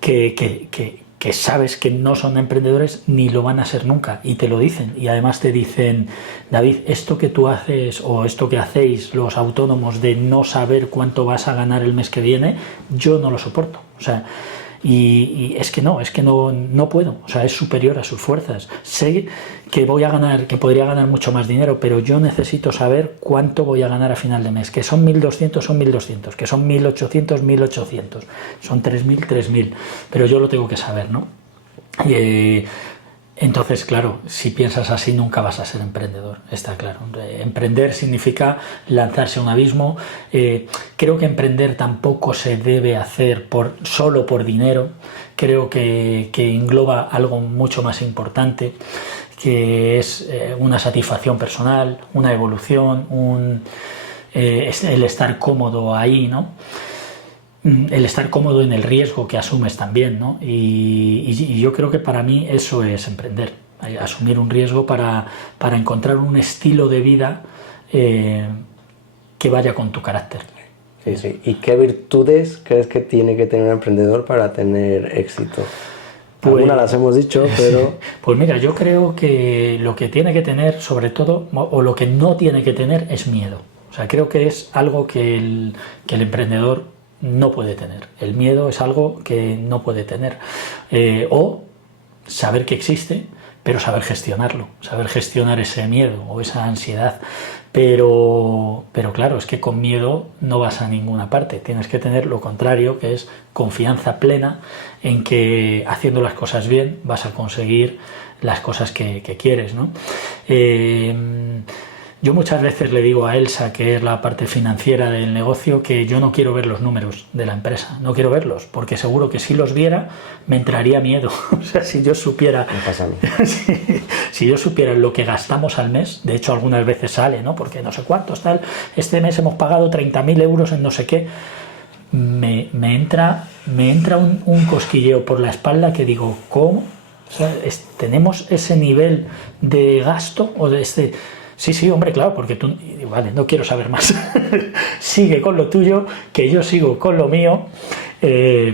que sabes que no son emprendedores ni lo van a ser nunca, y te lo dicen, y además te dicen: David, esto que tú haces o esto que hacéis los autónomos de no saber cuánto vas a ganar el mes que viene, yo no lo soporto. O sea, y es que no puedo, o sea, es superior a sus fuerzas. Sé que voy a ganar, que podría ganar mucho más dinero, pero yo necesito saber cuánto voy a ganar a final de mes. Que son 1.200, son 1.200, que son 1.800, 1.800, son 3.000, 3.000, pero yo lo tengo que saber, ¿no? Entonces, claro, si piensas así nunca vas a ser emprendedor, está claro. Emprender significa lanzarse a un abismo. Creo que emprender tampoco se debe hacer solo por dinero. Creo que engloba algo mucho más importante, que es una satisfacción personal, una evolución, el estar cómodo ahí, ¿no? El estar cómodo en el riesgo que asumes también, ¿no? Y yo creo que para mí eso es emprender, asumir un riesgo para encontrar un estilo de vida que vaya con tu carácter. Sí, sí. ¿Y qué virtudes crees que tiene que tener un emprendedor para tener éxito? Algunas las hemos dicho, pero... Pues mira, yo creo que lo que tiene que tener, sobre todo, o lo que no tiene que tener, es miedo. O sea, creo que es algo que el emprendedor no puede tener. El miedo es algo que no puede tener. O saber que existe, pero saber gestionarlo, saber gestionar ese miedo o esa ansiedad. Pero claro, es que con miedo no vas a ninguna parte. Tienes que tener lo contrario, que es confianza plena en que haciendo las cosas bien vas a conseguir las cosas que quieres, ¿no? Yo muchas veces le digo a Elsa, que es la parte financiera del negocio, que yo no quiero ver los números de la empresa, no quiero verlos, porque seguro que si los viera me entraría miedo. O sea, si yo supiera... Me pasa a mí. si yo supiera lo que gastamos al mes, de hecho algunas veces sale, ¿no? Porque no sé cuántos tal, este mes hemos pagado 30.000 euros en no sé qué, me entra un cosquilleo por la espalda que digo, ¿cómo? O sea, tenemos ese nivel de gasto o de este... Sí, hombre, claro, porque tú... Vale, no quiero saber más. Sigue con lo tuyo, que yo sigo con lo mío,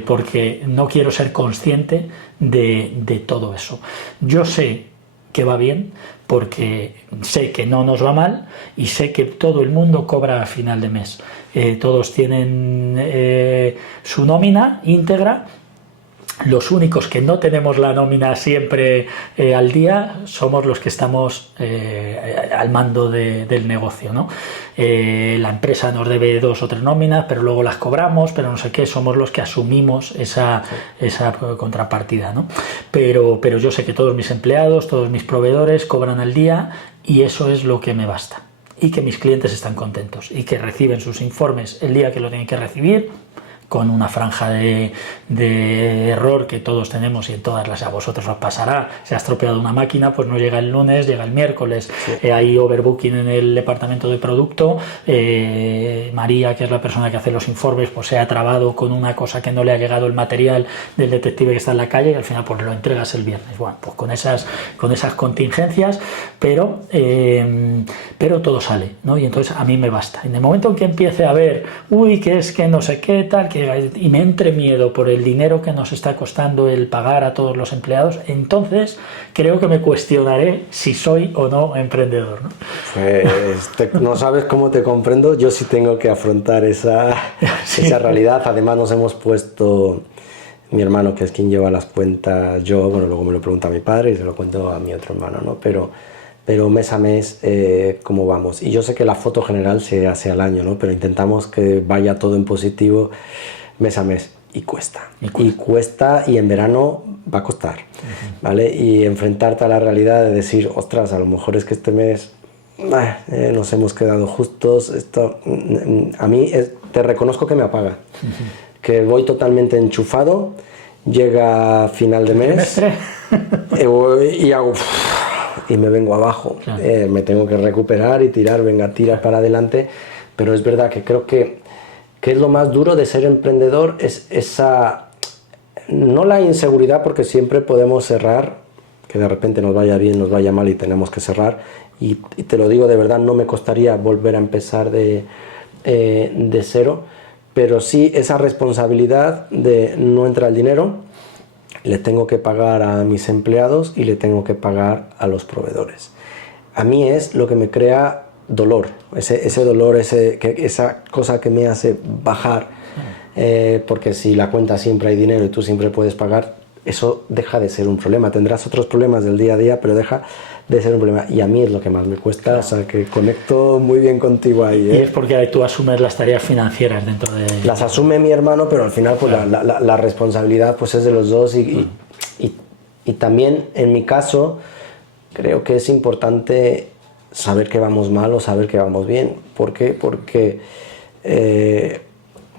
porque no quiero ser consciente de todo eso. Yo sé que va bien, porque sé que no nos va mal y sé que todo el mundo cobra a final de mes. Todos tienen su nómina íntegra. Los únicos que no tenemos la nómina siempre al día somos los que estamos al mando del negocio, ¿no? La empresa nos debe 2 o 3 nóminas, pero luego las cobramos, pero no sé qué, somos los que asumimos esa contrapartida, ¿no? Pero yo sé que todos mis empleados, todos mis proveedores cobran al día y eso es lo que me basta. Y que mis clientes están contentos y que reciben sus informes el día que lo tienen que recibir, con una franja de error que todos tenemos y en todas las a vosotros os pasará. Se ha estropeado una máquina, pues no llega el lunes, llega el miércoles. Sí. Hay overbooking en el departamento de producto. María, que es la persona que hace los informes, pues se ha trabado con una cosa que no le ha llegado el material del detective que está en la calle y al final pues lo entregas el viernes. Bueno, pues con esas contingencias, pero todo sale, ¿no? Y entonces a mí me basta. En el momento en que empiece a ver, que es que no sé qué, tal, y me entre miedo por el dinero que nos está costando el pagar a todos los empleados, entonces creo que me cuestionaré si soy o no emprendedor, ¿no? Pues no sabes cómo te comprendo. Yo sí tengo que afrontar esa realidad. Además nos hemos puesto, mi hermano, que es quien lleva las cuentas, luego me lo pregunta mi padre y se lo cuento a mi otro hermano, ¿no? Pero mes a mes, ¿cómo vamos? Y yo sé que la foto general se hace al año, ¿no? Pero intentamos que vaya todo en positivo mes a mes. Y cuesta. Y en verano va a costar, ¿vale? Y enfrentarte a la realidad de decir, ostras, a lo mejor es que este mes nos hemos quedado justos. Esto, a mí te reconozco que me apaga. Que voy totalmente enchufado, llega final de mes y hago... y me vengo abajo, claro. Me tengo que recuperar y tirar para adelante, pero es verdad que creo que es lo más duro de ser emprendedor, es esa, no la inseguridad, porque siempre podemos cerrar, que de repente nos vaya bien, nos vaya mal y tenemos que cerrar, y te lo digo de verdad, no me costaría volver a empezar de cero, pero sí esa responsabilidad de no entrar el dinero, le tengo que pagar a mis empleados y le tengo que pagar a los proveedores. A mí es lo que me crea dolor, ese dolor, esa cosa que me hace bajar, porque si la cuenta siempre hay dinero y tú siempre puedes pagar, eso deja de ser un problema. Tendrás otros problemas del día a día, pero deja de ser un problema. Y a mí es lo que más me cuesta, claro. O sea, que conecto muy bien contigo ahí. Y es porque tú asumes las tareas financieras dentro de... Las asume mi hermano, pero al final pues, claro. la responsabilidad pues, es de los dos. Y también, en mi caso, creo que es importante saber que vamos mal o saber que vamos bien. ¿Por qué? Porque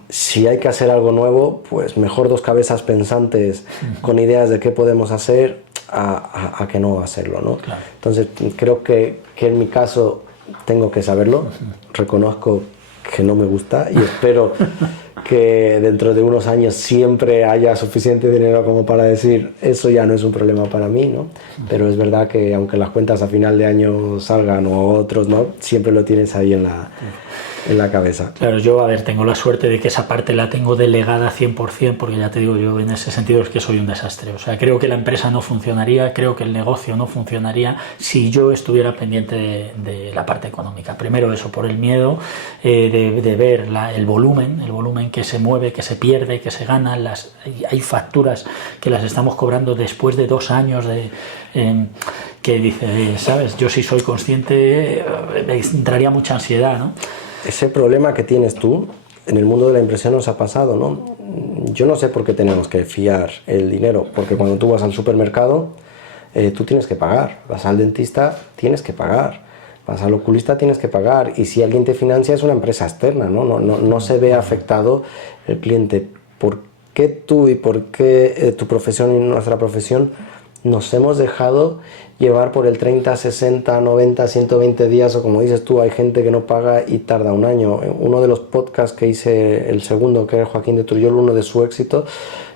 si hay que hacer algo nuevo, pues mejor dos cabezas pensantes con ideas de qué podemos hacer a que no hacerlo, ¿no? Claro. Entonces creo que en mi caso tengo que saberlo, reconozco que no me gusta y espero que dentro de unos años siempre haya suficiente dinero como para decir eso ya no es un problema para mí, ¿no? Pero es verdad que aunque las cuentas a final de año salgan o otros no, siempre lo tienes ahí en la cabeza. Claro, yo, a ver, tengo la suerte de que esa parte la tengo delegada 100%, porque ya te digo, yo en ese sentido es que soy un desastre. O sea, creo que la empresa no funcionaría, creo que el negocio no funcionaría si yo estuviera pendiente de la parte económica. Primero eso, por el miedo de ver el volumen que se mueve, que se pierde, que se gana. Hay facturas que las estamos cobrando después de 2 años que dice, ¿sabes? Yo sí soy consciente, me entraría mucha ansiedad, ¿no? Ese problema que tienes tú, en el mundo de la impresión nos ha pasado, ¿no? Yo no sé por qué tenemos que fiar el dinero, porque cuando tú vas al supermercado, tú tienes que pagar, vas al dentista, tienes que pagar, vas al oculista, tienes que pagar, y si alguien te financia es una empresa externa, ¿no? No se ve afectado el cliente. ¿Por qué tú y por qué tu profesión y nuestra profesión nos hemos dejado llevar por el 30, 60, 90, 120 días, o como dices tú, hay gente que no paga y tarda un año? Uno de los podcasts que hice, el segundo, que era Joaquín de Turriol, uno de su éxito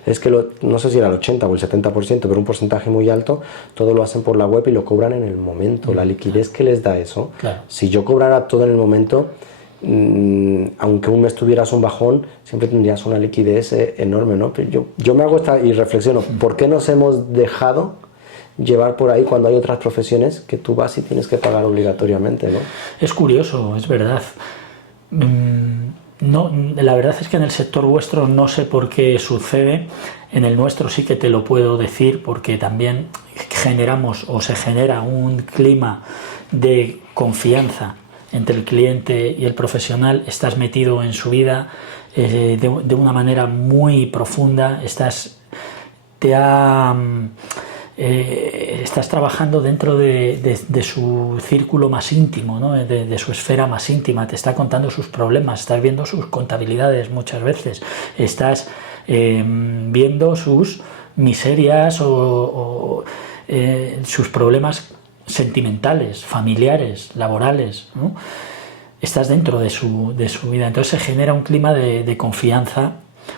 es que no sé si era el 80 o el 70%, pero un porcentaje muy alto, todo lo hacen por la web y lo cobran en el momento. La liquidez que les da eso, claro. Si yo cobrara todo en el momento, aunque un mes tuvieras un bajón, siempre tendrías una liquidez enorme, ¿no? Pero yo me hago esta y reflexiono, ¿por qué nos hemos dejado llevar por ahí cuando hay otras profesiones que tú vas y tienes que pagar obligatoriamente, ¿no? Es curioso, es verdad. No, la verdad es que en el sector vuestro no sé por qué sucede. En el nuestro sí que te lo puedo decir, porque también generamos o se genera un clima de confianza entre el cliente y el profesional. Estás metido en su vida de una manera muy profunda, estás trabajando dentro de su círculo más íntimo, ¿no? de su esfera más íntima. Te está contando sus problemas, estás viendo sus contabilidades muchas veces, estás viendo sus miserias o sus problemas sentimentales, familiares, laborales, ¿no? Estás dentro de su vida. Entonces se genera un clima de confianza,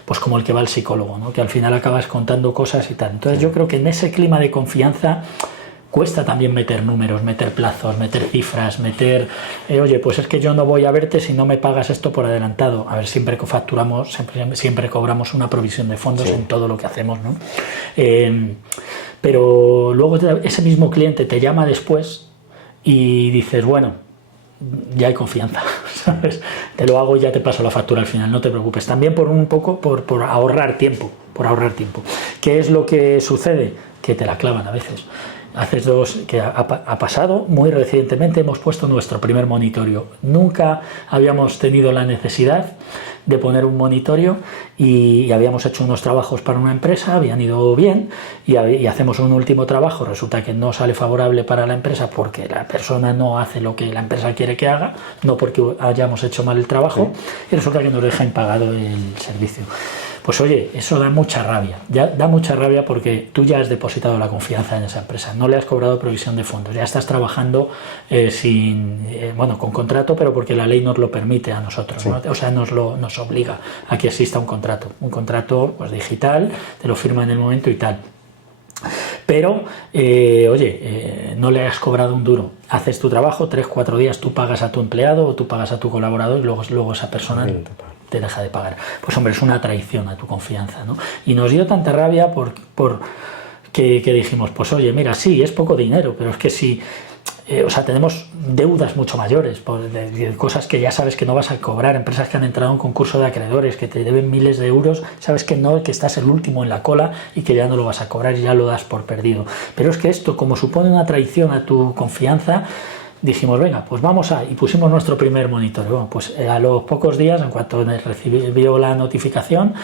pues como el que va al psicólogo, ¿no? Que al final acabas contando cosas y tal. Entonces yo creo que en ese clima de confianza cuesta también meter números, meter plazos, meter cifras, oye, pues es que yo no voy a verte si no me pagas esto por adelantado. A ver, siempre facturamos, siempre cobramos una provisión de fondos, sí, en todo lo que hacemos, ¿no? Pero luego ese mismo cliente te llama después y dices, bueno, ya hay confianza, ¿sabes? Te lo hago y ya te paso la factura al final, no te preocupes. También por ahorrar tiempo, ¿Qué es lo que sucede? Que te la clavan a veces. Que ha pasado muy recientemente, hemos puesto nuestro primer monitorio. Nunca habíamos tenido la necesidad de poner un monitorio y habíamos hecho unos trabajos para una empresa, habían ido bien y hacemos un último trabajo, resulta que no sale favorable para la empresa porque la persona no hace lo que la empresa quiere que haga, no porque hayamos hecho mal el trabajo, sí, y resulta que nos deja impagado el servicio. Pues oye, eso da mucha rabia, da mucha rabia porque tú ya has depositado la confianza en esa empresa, no le has cobrado provisión de fondos, ya estás trabajando con contrato, pero porque la ley nos lo permite a nosotros, sí, ¿no? O sea, nos obliga a que exista un contrato pues digital, te lo firma en el momento y tal. Pero, no le has cobrado un duro, haces tu trabajo, 3-4 días tú pagas a tu empleado o tú pagas a tu colaborador y luego esa persona te deja de pagar. Pues hombre, es una traición a tu confianza, ¿no? Y nos dio tanta rabia que dijimos, pues oye, mira, sí, es poco dinero, pero es que si... o sea, tenemos deudas mucho mayores, de cosas que ya sabes que no vas a cobrar, empresas que han entrado en concurso de acreedores, que te deben miles de euros, sabes que no, que estás el último en la cola y que ya no lo vas a cobrar y ya lo das por perdido. Pero es que esto, como supone una traición a tu confianza, dijimos, venga, pues y pusimos nuestro primer monitoreo. Bueno, pues a los pocos días, en cuanto recibió la notificación,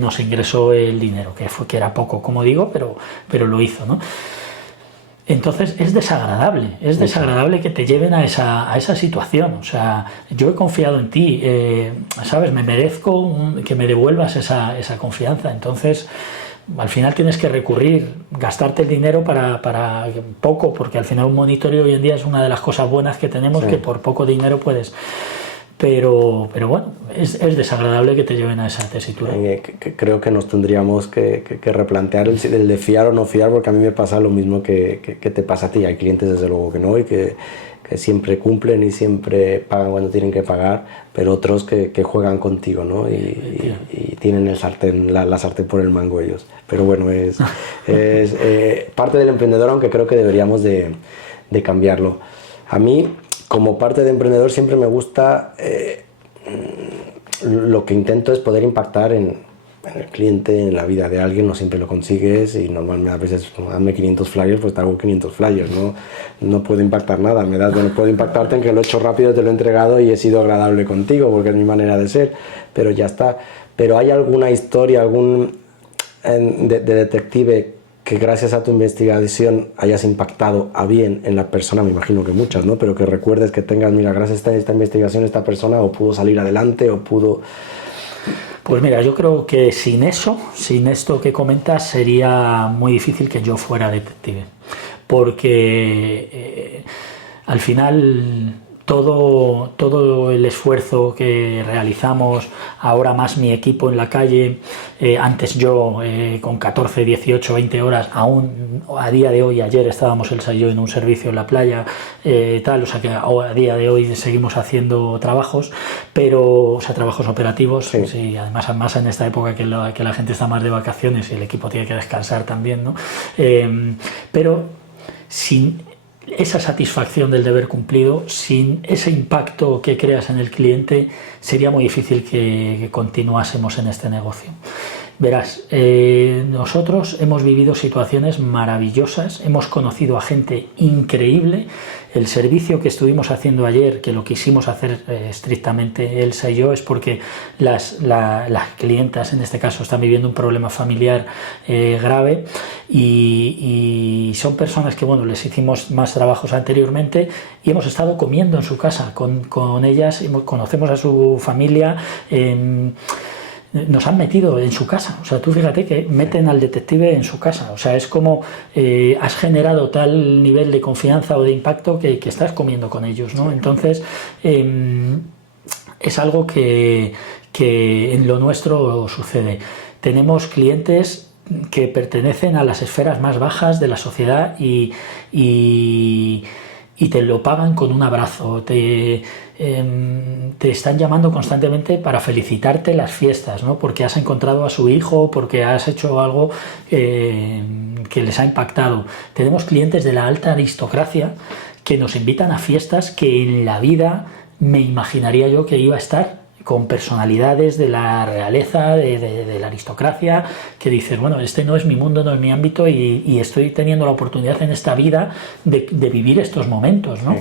nos ingresó el dinero, que era poco, como digo, pero lo hizo, ¿no? Entonces es desagradable que te lleven a esa situación. O sea, yo he confiado en ti, ¿sabes? Me merezco que me devuelvas esa confianza. Entonces, al final tienes que recurrir, gastarte el dinero para poco, porque al final un monitoreo hoy en día es una de las cosas buenas que tenemos, que por poco dinero puedes... Pero bueno, es desagradable que te lleven a esa tesitura. Creo que nos tendríamos que replantear el de fiar o no fiar, porque a mí me pasa lo mismo que te pasa a ti. Hay clientes desde luego que no, y que siempre cumplen y siempre pagan cuando tienen que pagar, pero otros que juegan contigo, ¿no? Y tienen la sartén por el mango ellos. Pero bueno, es parte del emprendedor, aunque creo que deberíamos de cambiarlo. A mí, como parte de emprendedor, siempre me gusta, lo que intento es poder impactar en el cliente, en la vida de alguien. No siempre lo consigues, y normalmente a veces, dame 500 flyers, pues te hago 500 flyers, no puedo impactar nada. Puedo impactarte en que lo he hecho rápido, te lo he entregado y he sido agradable contigo, porque es mi manera de ser, pero ya está. Pero ¿hay alguna historia, de detective, que gracias a tu investigación hayas impactado a bien en la persona? Me imagino que muchas, ¿no? Pero que recuerdes que tengas, mira, gracias a esta investigación esta persona o pudo salir adelante o pudo... Pues mira, yo creo que sin esto que comentas, sería muy difícil que yo fuera detective, porque al final... Todo el esfuerzo que realizamos, ahora más mi equipo en la calle, antes yo con 14, 18, 20 horas, aún a día de hoy, ayer estábamos Elsa y yo en un servicio en la playa, o sea que a día de hoy seguimos haciendo trabajos, trabajos operativos, sí, además más en esta época que la gente está más de vacaciones y el equipo tiene que descansar también, ¿no? Pero sin esa satisfacción del deber cumplido, sin ese impacto que creas en el cliente, sería muy difícil que continuásemos en este negocio. Verás, nosotros hemos vivido situaciones maravillosas, hemos conocido a gente increíble. El servicio que estuvimos haciendo ayer, que lo quisimos hacer estrictamente Elsa y yo, es porque las clientas, en este caso, están viviendo un problema familiar grave, y son personas que, bueno, les hicimos más trabajos anteriormente y hemos estado comiendo en su casa con ellas, conocemos a su familia. Nos han metido en su casa, o sea, tú fíjate que meten al detective en su casa, o sea, es como has generado tal nivel de confianza o de impacto que estás comiendo con ellos, ¿no? Entonces, es algo que en lo nuestro sucede. Tenemos clientes que pertenecen a las esferas más bajas de la sociedad y te lo pagan con un abrazo, te están llamando constantemente para felicitarte las fiestas, ¿no? Porque has encontrado a su hijo, porque has hecho algo que les ha impactado. Tenemos clientes de la alta aristocracia que nos invitan a fiestas que en la vida me imaginaría yo que iba a estar, con personalidades de la realeza, de la aristocracia, que dices, bueno, este no es mi mundo, no es mi ámbito, y estoy teniendo la oportunidad en esta vida de vivir estos momentos, ¿no? Sí.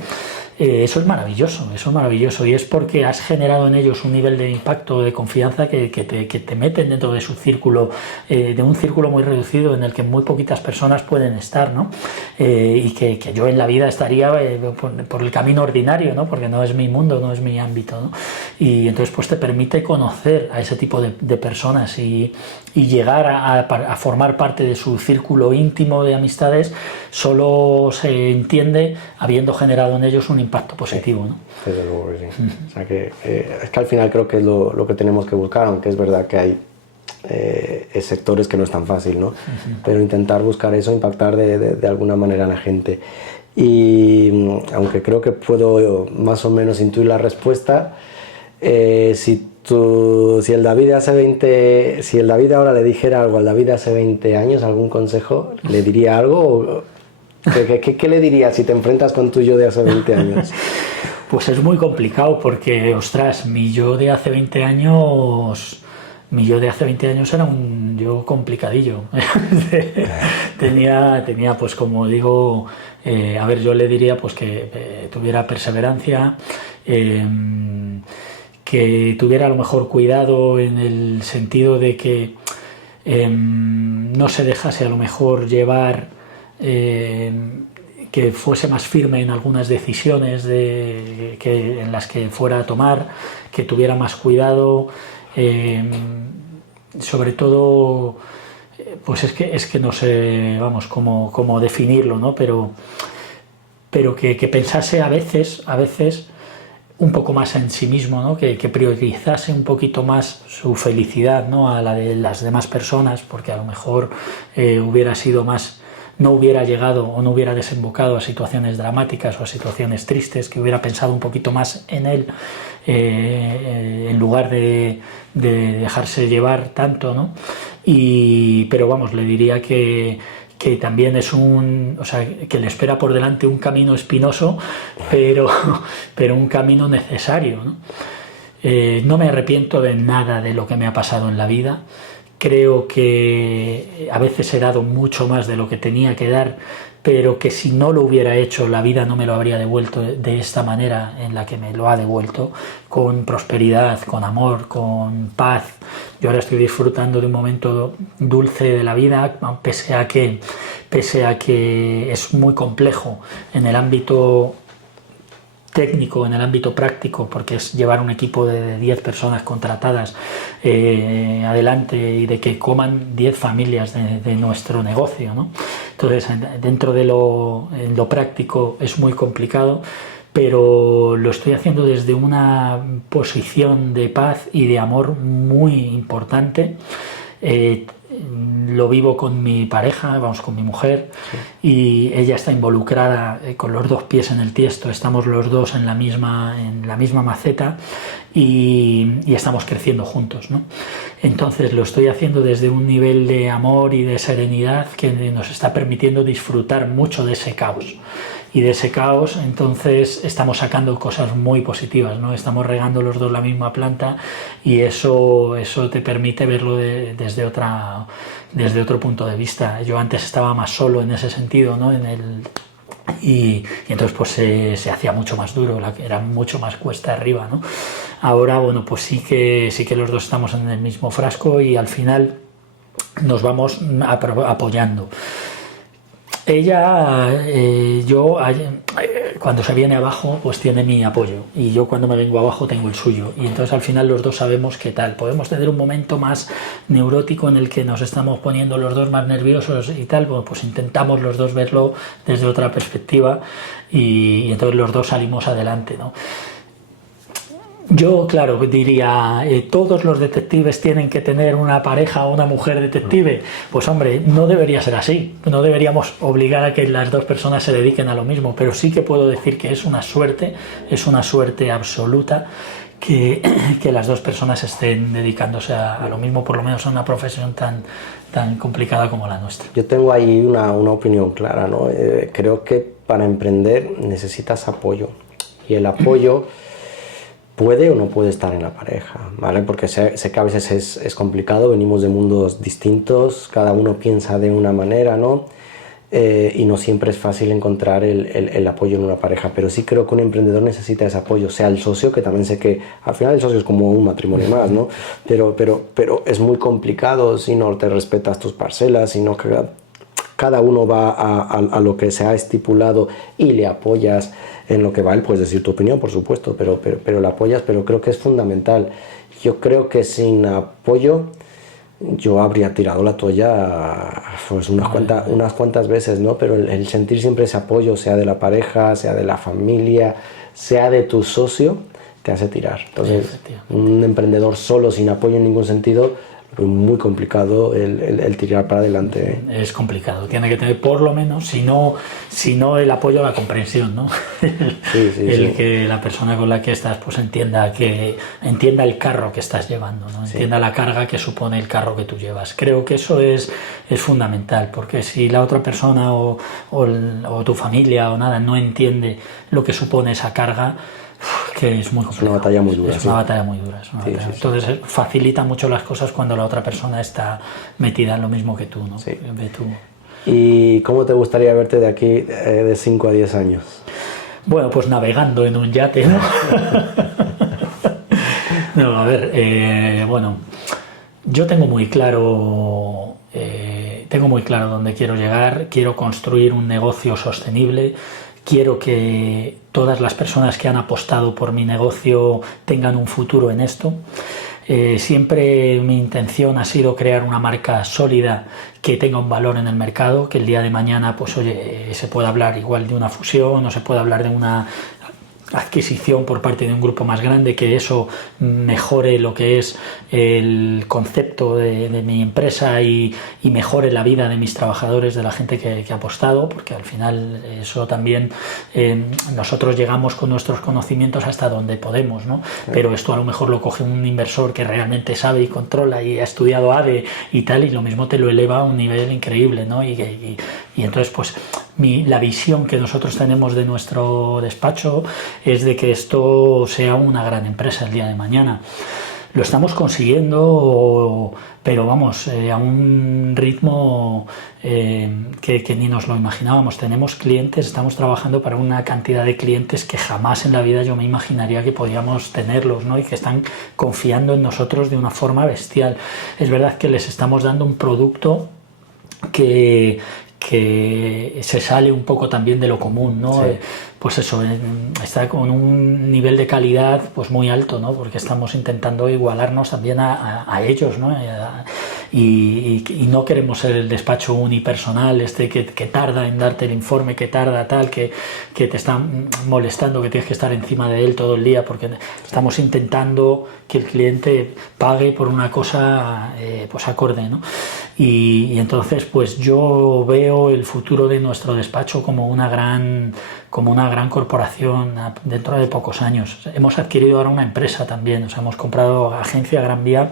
Eso es maravilloso, y es porque has generado en ellos un nivel de impacto, de confianza, que te meten dentro de su círculo, de un círculo muy reducido en el que muy poquitas personas pueden estar, ¿no? Y que yo en la vida estaría por el camino ordinario, ¿no? Porque no es mi mundo, no es mi ámbito, ¿no? Y entonces pues te permite conocer a ese tipo de personas y llegar a formar parte de su círculo íntimo de amistades. Solo se entiende habiendo generado en ellos un impacto positivo, ¿no? Desde luego que sí. O sea que es que al final creo que es lo que tenemos que buscar, aunque es verdad que hay sectores que no es tan fácil, ¿no? Pero intentar buscar eso, impactar de alguna manera a la gente. Y aunque creo que puedo más o menos intuir la respuesta, si Si el David si el David ahora le dijera algo al David de hace 20 años, algún consejo, ¿le diría algo? ¿Qué le dirías si te enfrentas con tu yo de hace 20 años? Pues es muy complicado porque, ostras, mi yo de hace 20 años era un yo complicadillo. tenía, pues como digo, a ver, yo le diría pues que tuviera perseverancia, que tuviera a lo mejor cuidado en el sentido de que no se dejase a lo mejor llevar, que fuese más firme en algunas decisiones en las que fuera a tomar, que tuviera más cuidado, sobre todo, pues es que no sé, vamos, cómo definirlo, ¿no? Pero que pensase a veces un poco más en sí mismo, ¿no? Que priorizase un poquito más su felicidad, ¿no? A la de las demás personas, porque a lo mejor hubiera sido más, no hubiera llegado o no hubiera desembocado a situaciones dramáticas o a situaciones tristes, que hubiera pensado un poquito más en él, en lugar de dejarse llevar tanto, ¿no? Pero vamos, le diría que también es o sea, que le espera por delante un camino espinoso, pero un camino necesario, ¿no? No me arrepiento de nada de lo que me ha pasado en la vida. Creo que a veces he dado mucho más de lo que tenía que dar, pero que si no lo hubiera hecho, la vida no me lo habría devuelto de esta manera en la que me lo ha devuelto, con prosperidad, con amor, con paz. Yo ahora estoy disfrutando de un momento dulce de la vida, pese a que es muy complejo en el ámbito técnico, en el ámbito práctico, porque es llevar un equipo de 10 personas contratadas adelante y de que coman 10 familias de nuestro negocio, ¿no? Entonces, dentro de en lo práctico es muy complicado, pero lo estoy haciendo desde una posición de paz y de amor muy importante. Lo vivo con mi pareja, vamos, con mi mujer, sí. Y ella está involucrada con los dos pies en el tiesto, estamos los dos en la misma maceta y estamos creciendo juntos, ¿no? Entonces lo estoy haciendo desde un nivel de amor y de serenidad que nos está permitiendo disfrutar mucho de ese caos. Y de ese caos, entonces, estamos sacando cosas muy positivas, ¿no? Estamos regando los dos la misma planta y eso te permite verlo desde otro punto de vista. Yo antes estaba más solo en ese sentido, ¿no? Y entonces pues se hacía mucho más duro, era mucho más cuesta arriba, ¿no? Ahora, bueno, pues sí que los dos estamos en el mismo frasco y al final nos vamos apoyando. Ella, cuando se viene abajo, pues tiene mi apoyo y yo cuando me vengo abajo tengo el suyo y entonces al final los dos sabemos qué tal. Podemos tener un momento más neurótico en el que nos estamos poniendo los dos más nerviosos y tal, bueno, pues intentamos los dos verlo desde otra perspectiva y entonces los dos salimos adelante, ¿no? Yo, claro, diría, ¿todos los detectives tienen que tener una pareja o una mujer detective? Pues hombre, no debería ser así. No deberíamos obligar a que las dos personas se dediquen a lo mismo, pero sí que puedo decir que es una suerte absoluta que las dos personas estén dedicándose a lo mismo, por lo menos a una profesión tan complicada como la nuestra. Yo tengo ahí una opinión clara, ¿no? Creo que para emprender necesitas apoyo y el apoyo puede o no puede estar en la pareja, ¿vale? Porque sé que a veces es complicado, venimos de mundos distintos, cada uno piensa de una manera, ¿no? Y no siempre es fácil encontrar el apoyo en una pareja, pero sí creo que un emprendedor necesita ese apoyo, sea el socio, que también sé que al final el socio es como un matrimonio más, ¿no? Pero es muy complicado si no te respetas tus parcelas, si no cada uno va a lo que se ha estipulado y le apoyas en lo que va. Él puedes decir tu opinión, por supuesto, pero le apoyas, pero creo que es fundamental. Yo creo que sin apoyo yo habría tirado la toalla pues unas cuantas veces, ¿no? Pero el sentir siempre ese apoyo, sea de la pareja, sea de la familia, sea de tu socio, te hace tirar. Entonces, un emprendedor solo, sin apoyo en ningún sentido, muy complicado el tirar para adelante. Es complicado, tiene que tener por lo menos, si no el apoyo a la comprensión, ¿no? Que la persona con la que estás pues entienda el carro que estás llevando, ¿no? Entienda la carga que supone el carro que tú llevas. Creo que eso es fundamental, porque si la otra persona o tu familia o nada no entiende lo que supone esa carga, que es muy complicado. Es una batalla muy dura. Es una batalla muy dura. Entonces facilita mucho las cosas cuando la otra persona está metida en lo mismo que tú, ¿no? Sí. ¿Y cómo te gustaría verte de aquí de 5 a 10 años? Bueno, pues navegando en un yate, ¿no? No, a ver, bueno, yo tengo muy claro dónde quiero llegar, quiero construir un negocio sostenible. Quiero que todas las personas que han apostado por mi negocio tengan un futuro en esto. Siempre mi intención ha sido crear una marca sólida que tenga un valor en el mercado, que el día de mañana pues oye, se pueda hablar igual de una fusión o se pueda hablar de una adquisición por parte de un grupo más grande, que eso mejore lo que es el concepto de mi empresa y mejore la vida de mis trabajadores, de la gente que ha apostado, porque al final eso también nosotros llegamos con nuestros conocimientos hasta donde podemos, ¿no? Pero esto a lo mejor lo coge un inversor que realmente sabe y controla y ha estudiado ADE y tal, y lo mismo te lo eleva a un nivel increíble, ¿no? Y entonces pues la visión que nosotros tenemos de nuestro despacho es de que esto sea una gran empresa el día de mañana. Lo estamos consiguiendo, pero vamos, a un ritmo que ni nos lo imaginábamos. Tenemos clientes, estamos trabajando para una cantidad de clientes que jamás en la vida yo me imaginaría que podíamos tenerlos, ¿no? Y que están confiando en nosotros de una forma bestial. Es verdad que les estamos dando un producto que se sale un poco también de lo común, ¿no? Sí. Pues eso, está con un nivel de calidad pues muy alto, ¿no? Porque estamos intentando igualarnos también a ellos, ¿no? Y no queremos ser el despacho unipersonal que tarda en darte el informe, que tarda tal, que te está molestando, que tienes que estar encima de él todo el día, porque estamos intentando que el cliente pague por una cosa pues acorde, ¿no? Y entonces pues yo veo el futuro de nuestro despacho como una gran corporación dentro de pocos años. Hemos adquirido ahora una empresa también, o sea, hemos comprado Agencia Gran Vía,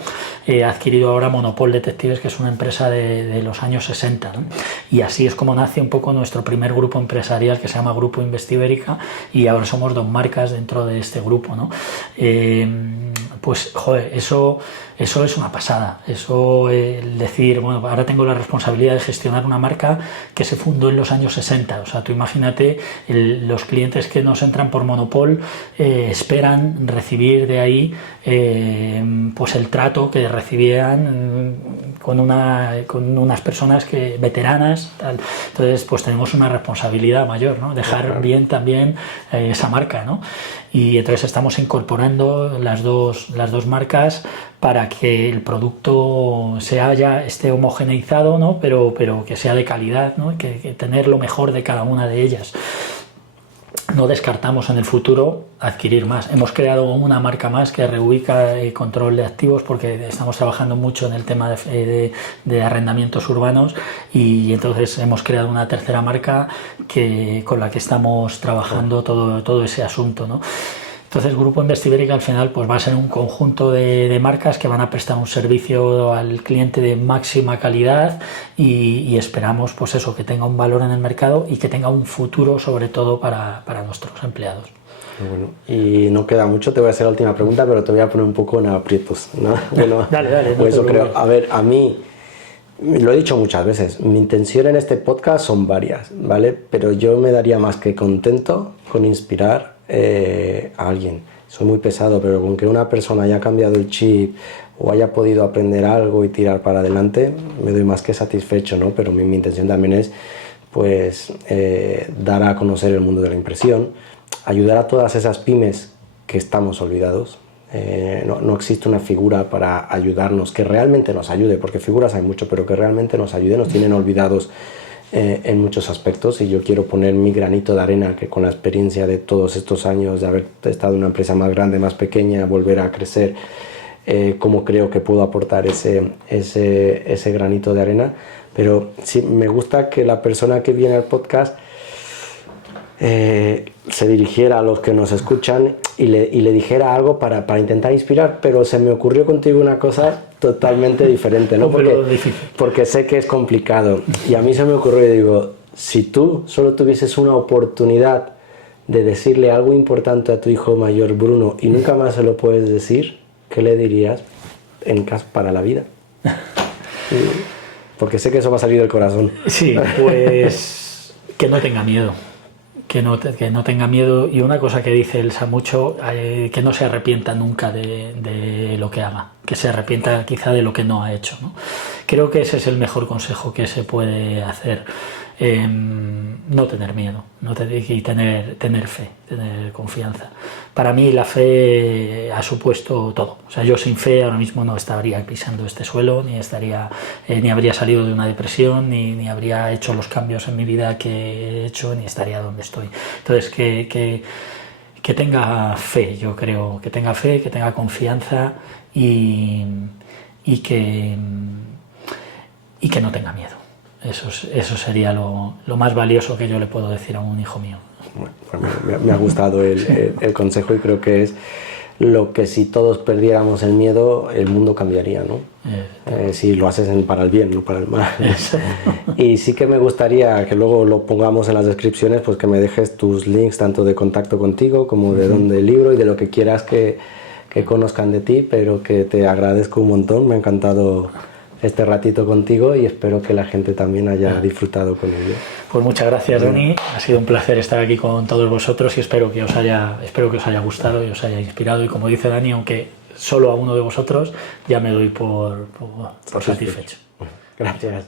ha adquirido ahora Monopol Detectives, que es una empresa de los años 60, ¿no? Y así es como nace un poco nuestro primer grupo empresarial, que se llama Grupo Investíberica, y ahora somos 2 marcas dentro de este grupo, ¿no? Pues, joder, eso es una pasada. Eso, el decir, bueno, ahora tengo la responsabilidad de gestionar una marca que se fundó en los años 60. O sea, tú imagínate, los clientes que nos entran por Monopol esperan recibir de ahí pues el trato que recibían con unas personas veteranas, tal. Entonces, pues tenemos una responsabilidad mayor, ¿no? Dejar bien también esa marca, ¿no? Y entonces estamos incorporando las dos marcas para que el producto esté homogeneizado, ¿no? pero que sea de calidad, ¿no? Que tener lo mejor de cada una de ellas. No descartamos en el futuro adquirir más. Hemos creado una marca más que reubica el control de activos, porque estamos trabajando mucho en el tema de arrendamientos urbanos, y entonces hemos creado una tercera marca con la que estamos trabajando todo ese asunto, ¿no? Entonces, Grupo Investíberica al final pues va a ser un conjunto de marcas que van a prestar un servicio al cliente de máxima calidad y esperamos pues eso, que tenga un valor en el mercado y que tenga un futuro sobre todo para nuestros empleados. Bueno, y no queda mucho, te voy a hacer la última pregunta, pero te voy a poner un poco en aprietos, ¿no? Bueno, dale. Pues eso creo. A ver, a mí, lo he dicho muchas veces, mi intención en este podcast son varias, ¿vale? Pero yo me daría más que contento con inspirar a alguien. Soy muy pesado, pero con que una persona haya cambiado el chip o haya podido aprender algo y tirar para adelante, me doy más que satisfecho, ¿no? Pero mi intención también es pues dar a conocer el mundo de la impresión, ayudar a todas esas pymes que estamos olvidados. No existe una figura para ayudarnos, que realmente nos ayude, porque figuras hay mucho, pero que realmente nos ayude. Nos tienen olvidados en muchos aspectos, y yo quiero poner mi granito de arena, que con la experiencia de todos estos años de haber estado en una empresa más grande, más pequeña, volver a crecer, cómo creo que puedo aportar ese granito de arena. Pero sí, me gusta que la persona que viene al podcast se dirigiera a los que nos escuchan y le dijera algo para intentar inspirar, pero se me ocurrió contigo una cosa totalmente diferente, ¿no? Porque sé que es complicado, y a mí se me ocurrió y digo, si tú solo tuvieses una oportunidad de decirle algo importante a tu hijo mayor Bruno y nunca más se lo puedes decir, ¿qué le dirías en caso para la vida? Porque sé que eso va a salir del corazón. Sí, pues que no tenga miedo. Que no tenga miedo, y una cosa que dice Elsa mucho, que no se arrepienta nunca de lo que haga, que se arrepienta quizá de lo que no ha hecho, ¿no? Creo que ese es el mejor consejo que se puede hacer. No tener miedo, y tener fe, tener confianza. Para mí la fe ha supuesto todo. O sea, yo sin fe ahora mismo no estaría pisando este suelo, ni habría salido de una depresión, ni habría hecho los cambios en mi vida que he hecho, ni estaría donde estoy. Entonces, que tenga fe, yo creo, que tenga fe, que tenga confianza y que no tenga miedo. Eso sería lo más valioso que yo le puedo decir a un hijo mío. Bueno, pues me ha gustado el consejo, y creo que es lo que, si todos perdiéramos el miedo, el mundo cambiaría, ¿no? Si lo haces para el bien, no para el mal. Y sí que me gustaría que luego lo pongamos en las descripciones, pues que me dejes tus links tanto de contacto contigo como de dónde el libro y de lo que quieras que conozcan de ti, pero que te agradezco un montón. Me ha encantado este ratito contigo y espero que la gente también haya disfrutado con ello. Pues muchas gracias, Dani. Ha sido un placer estar aquí con todos vosotros, y espero que os haya gustado y os haya inspirado. Y como dice Dani, aunque solo a uno de vosotros, ya me doy por satisfecho. Gracias.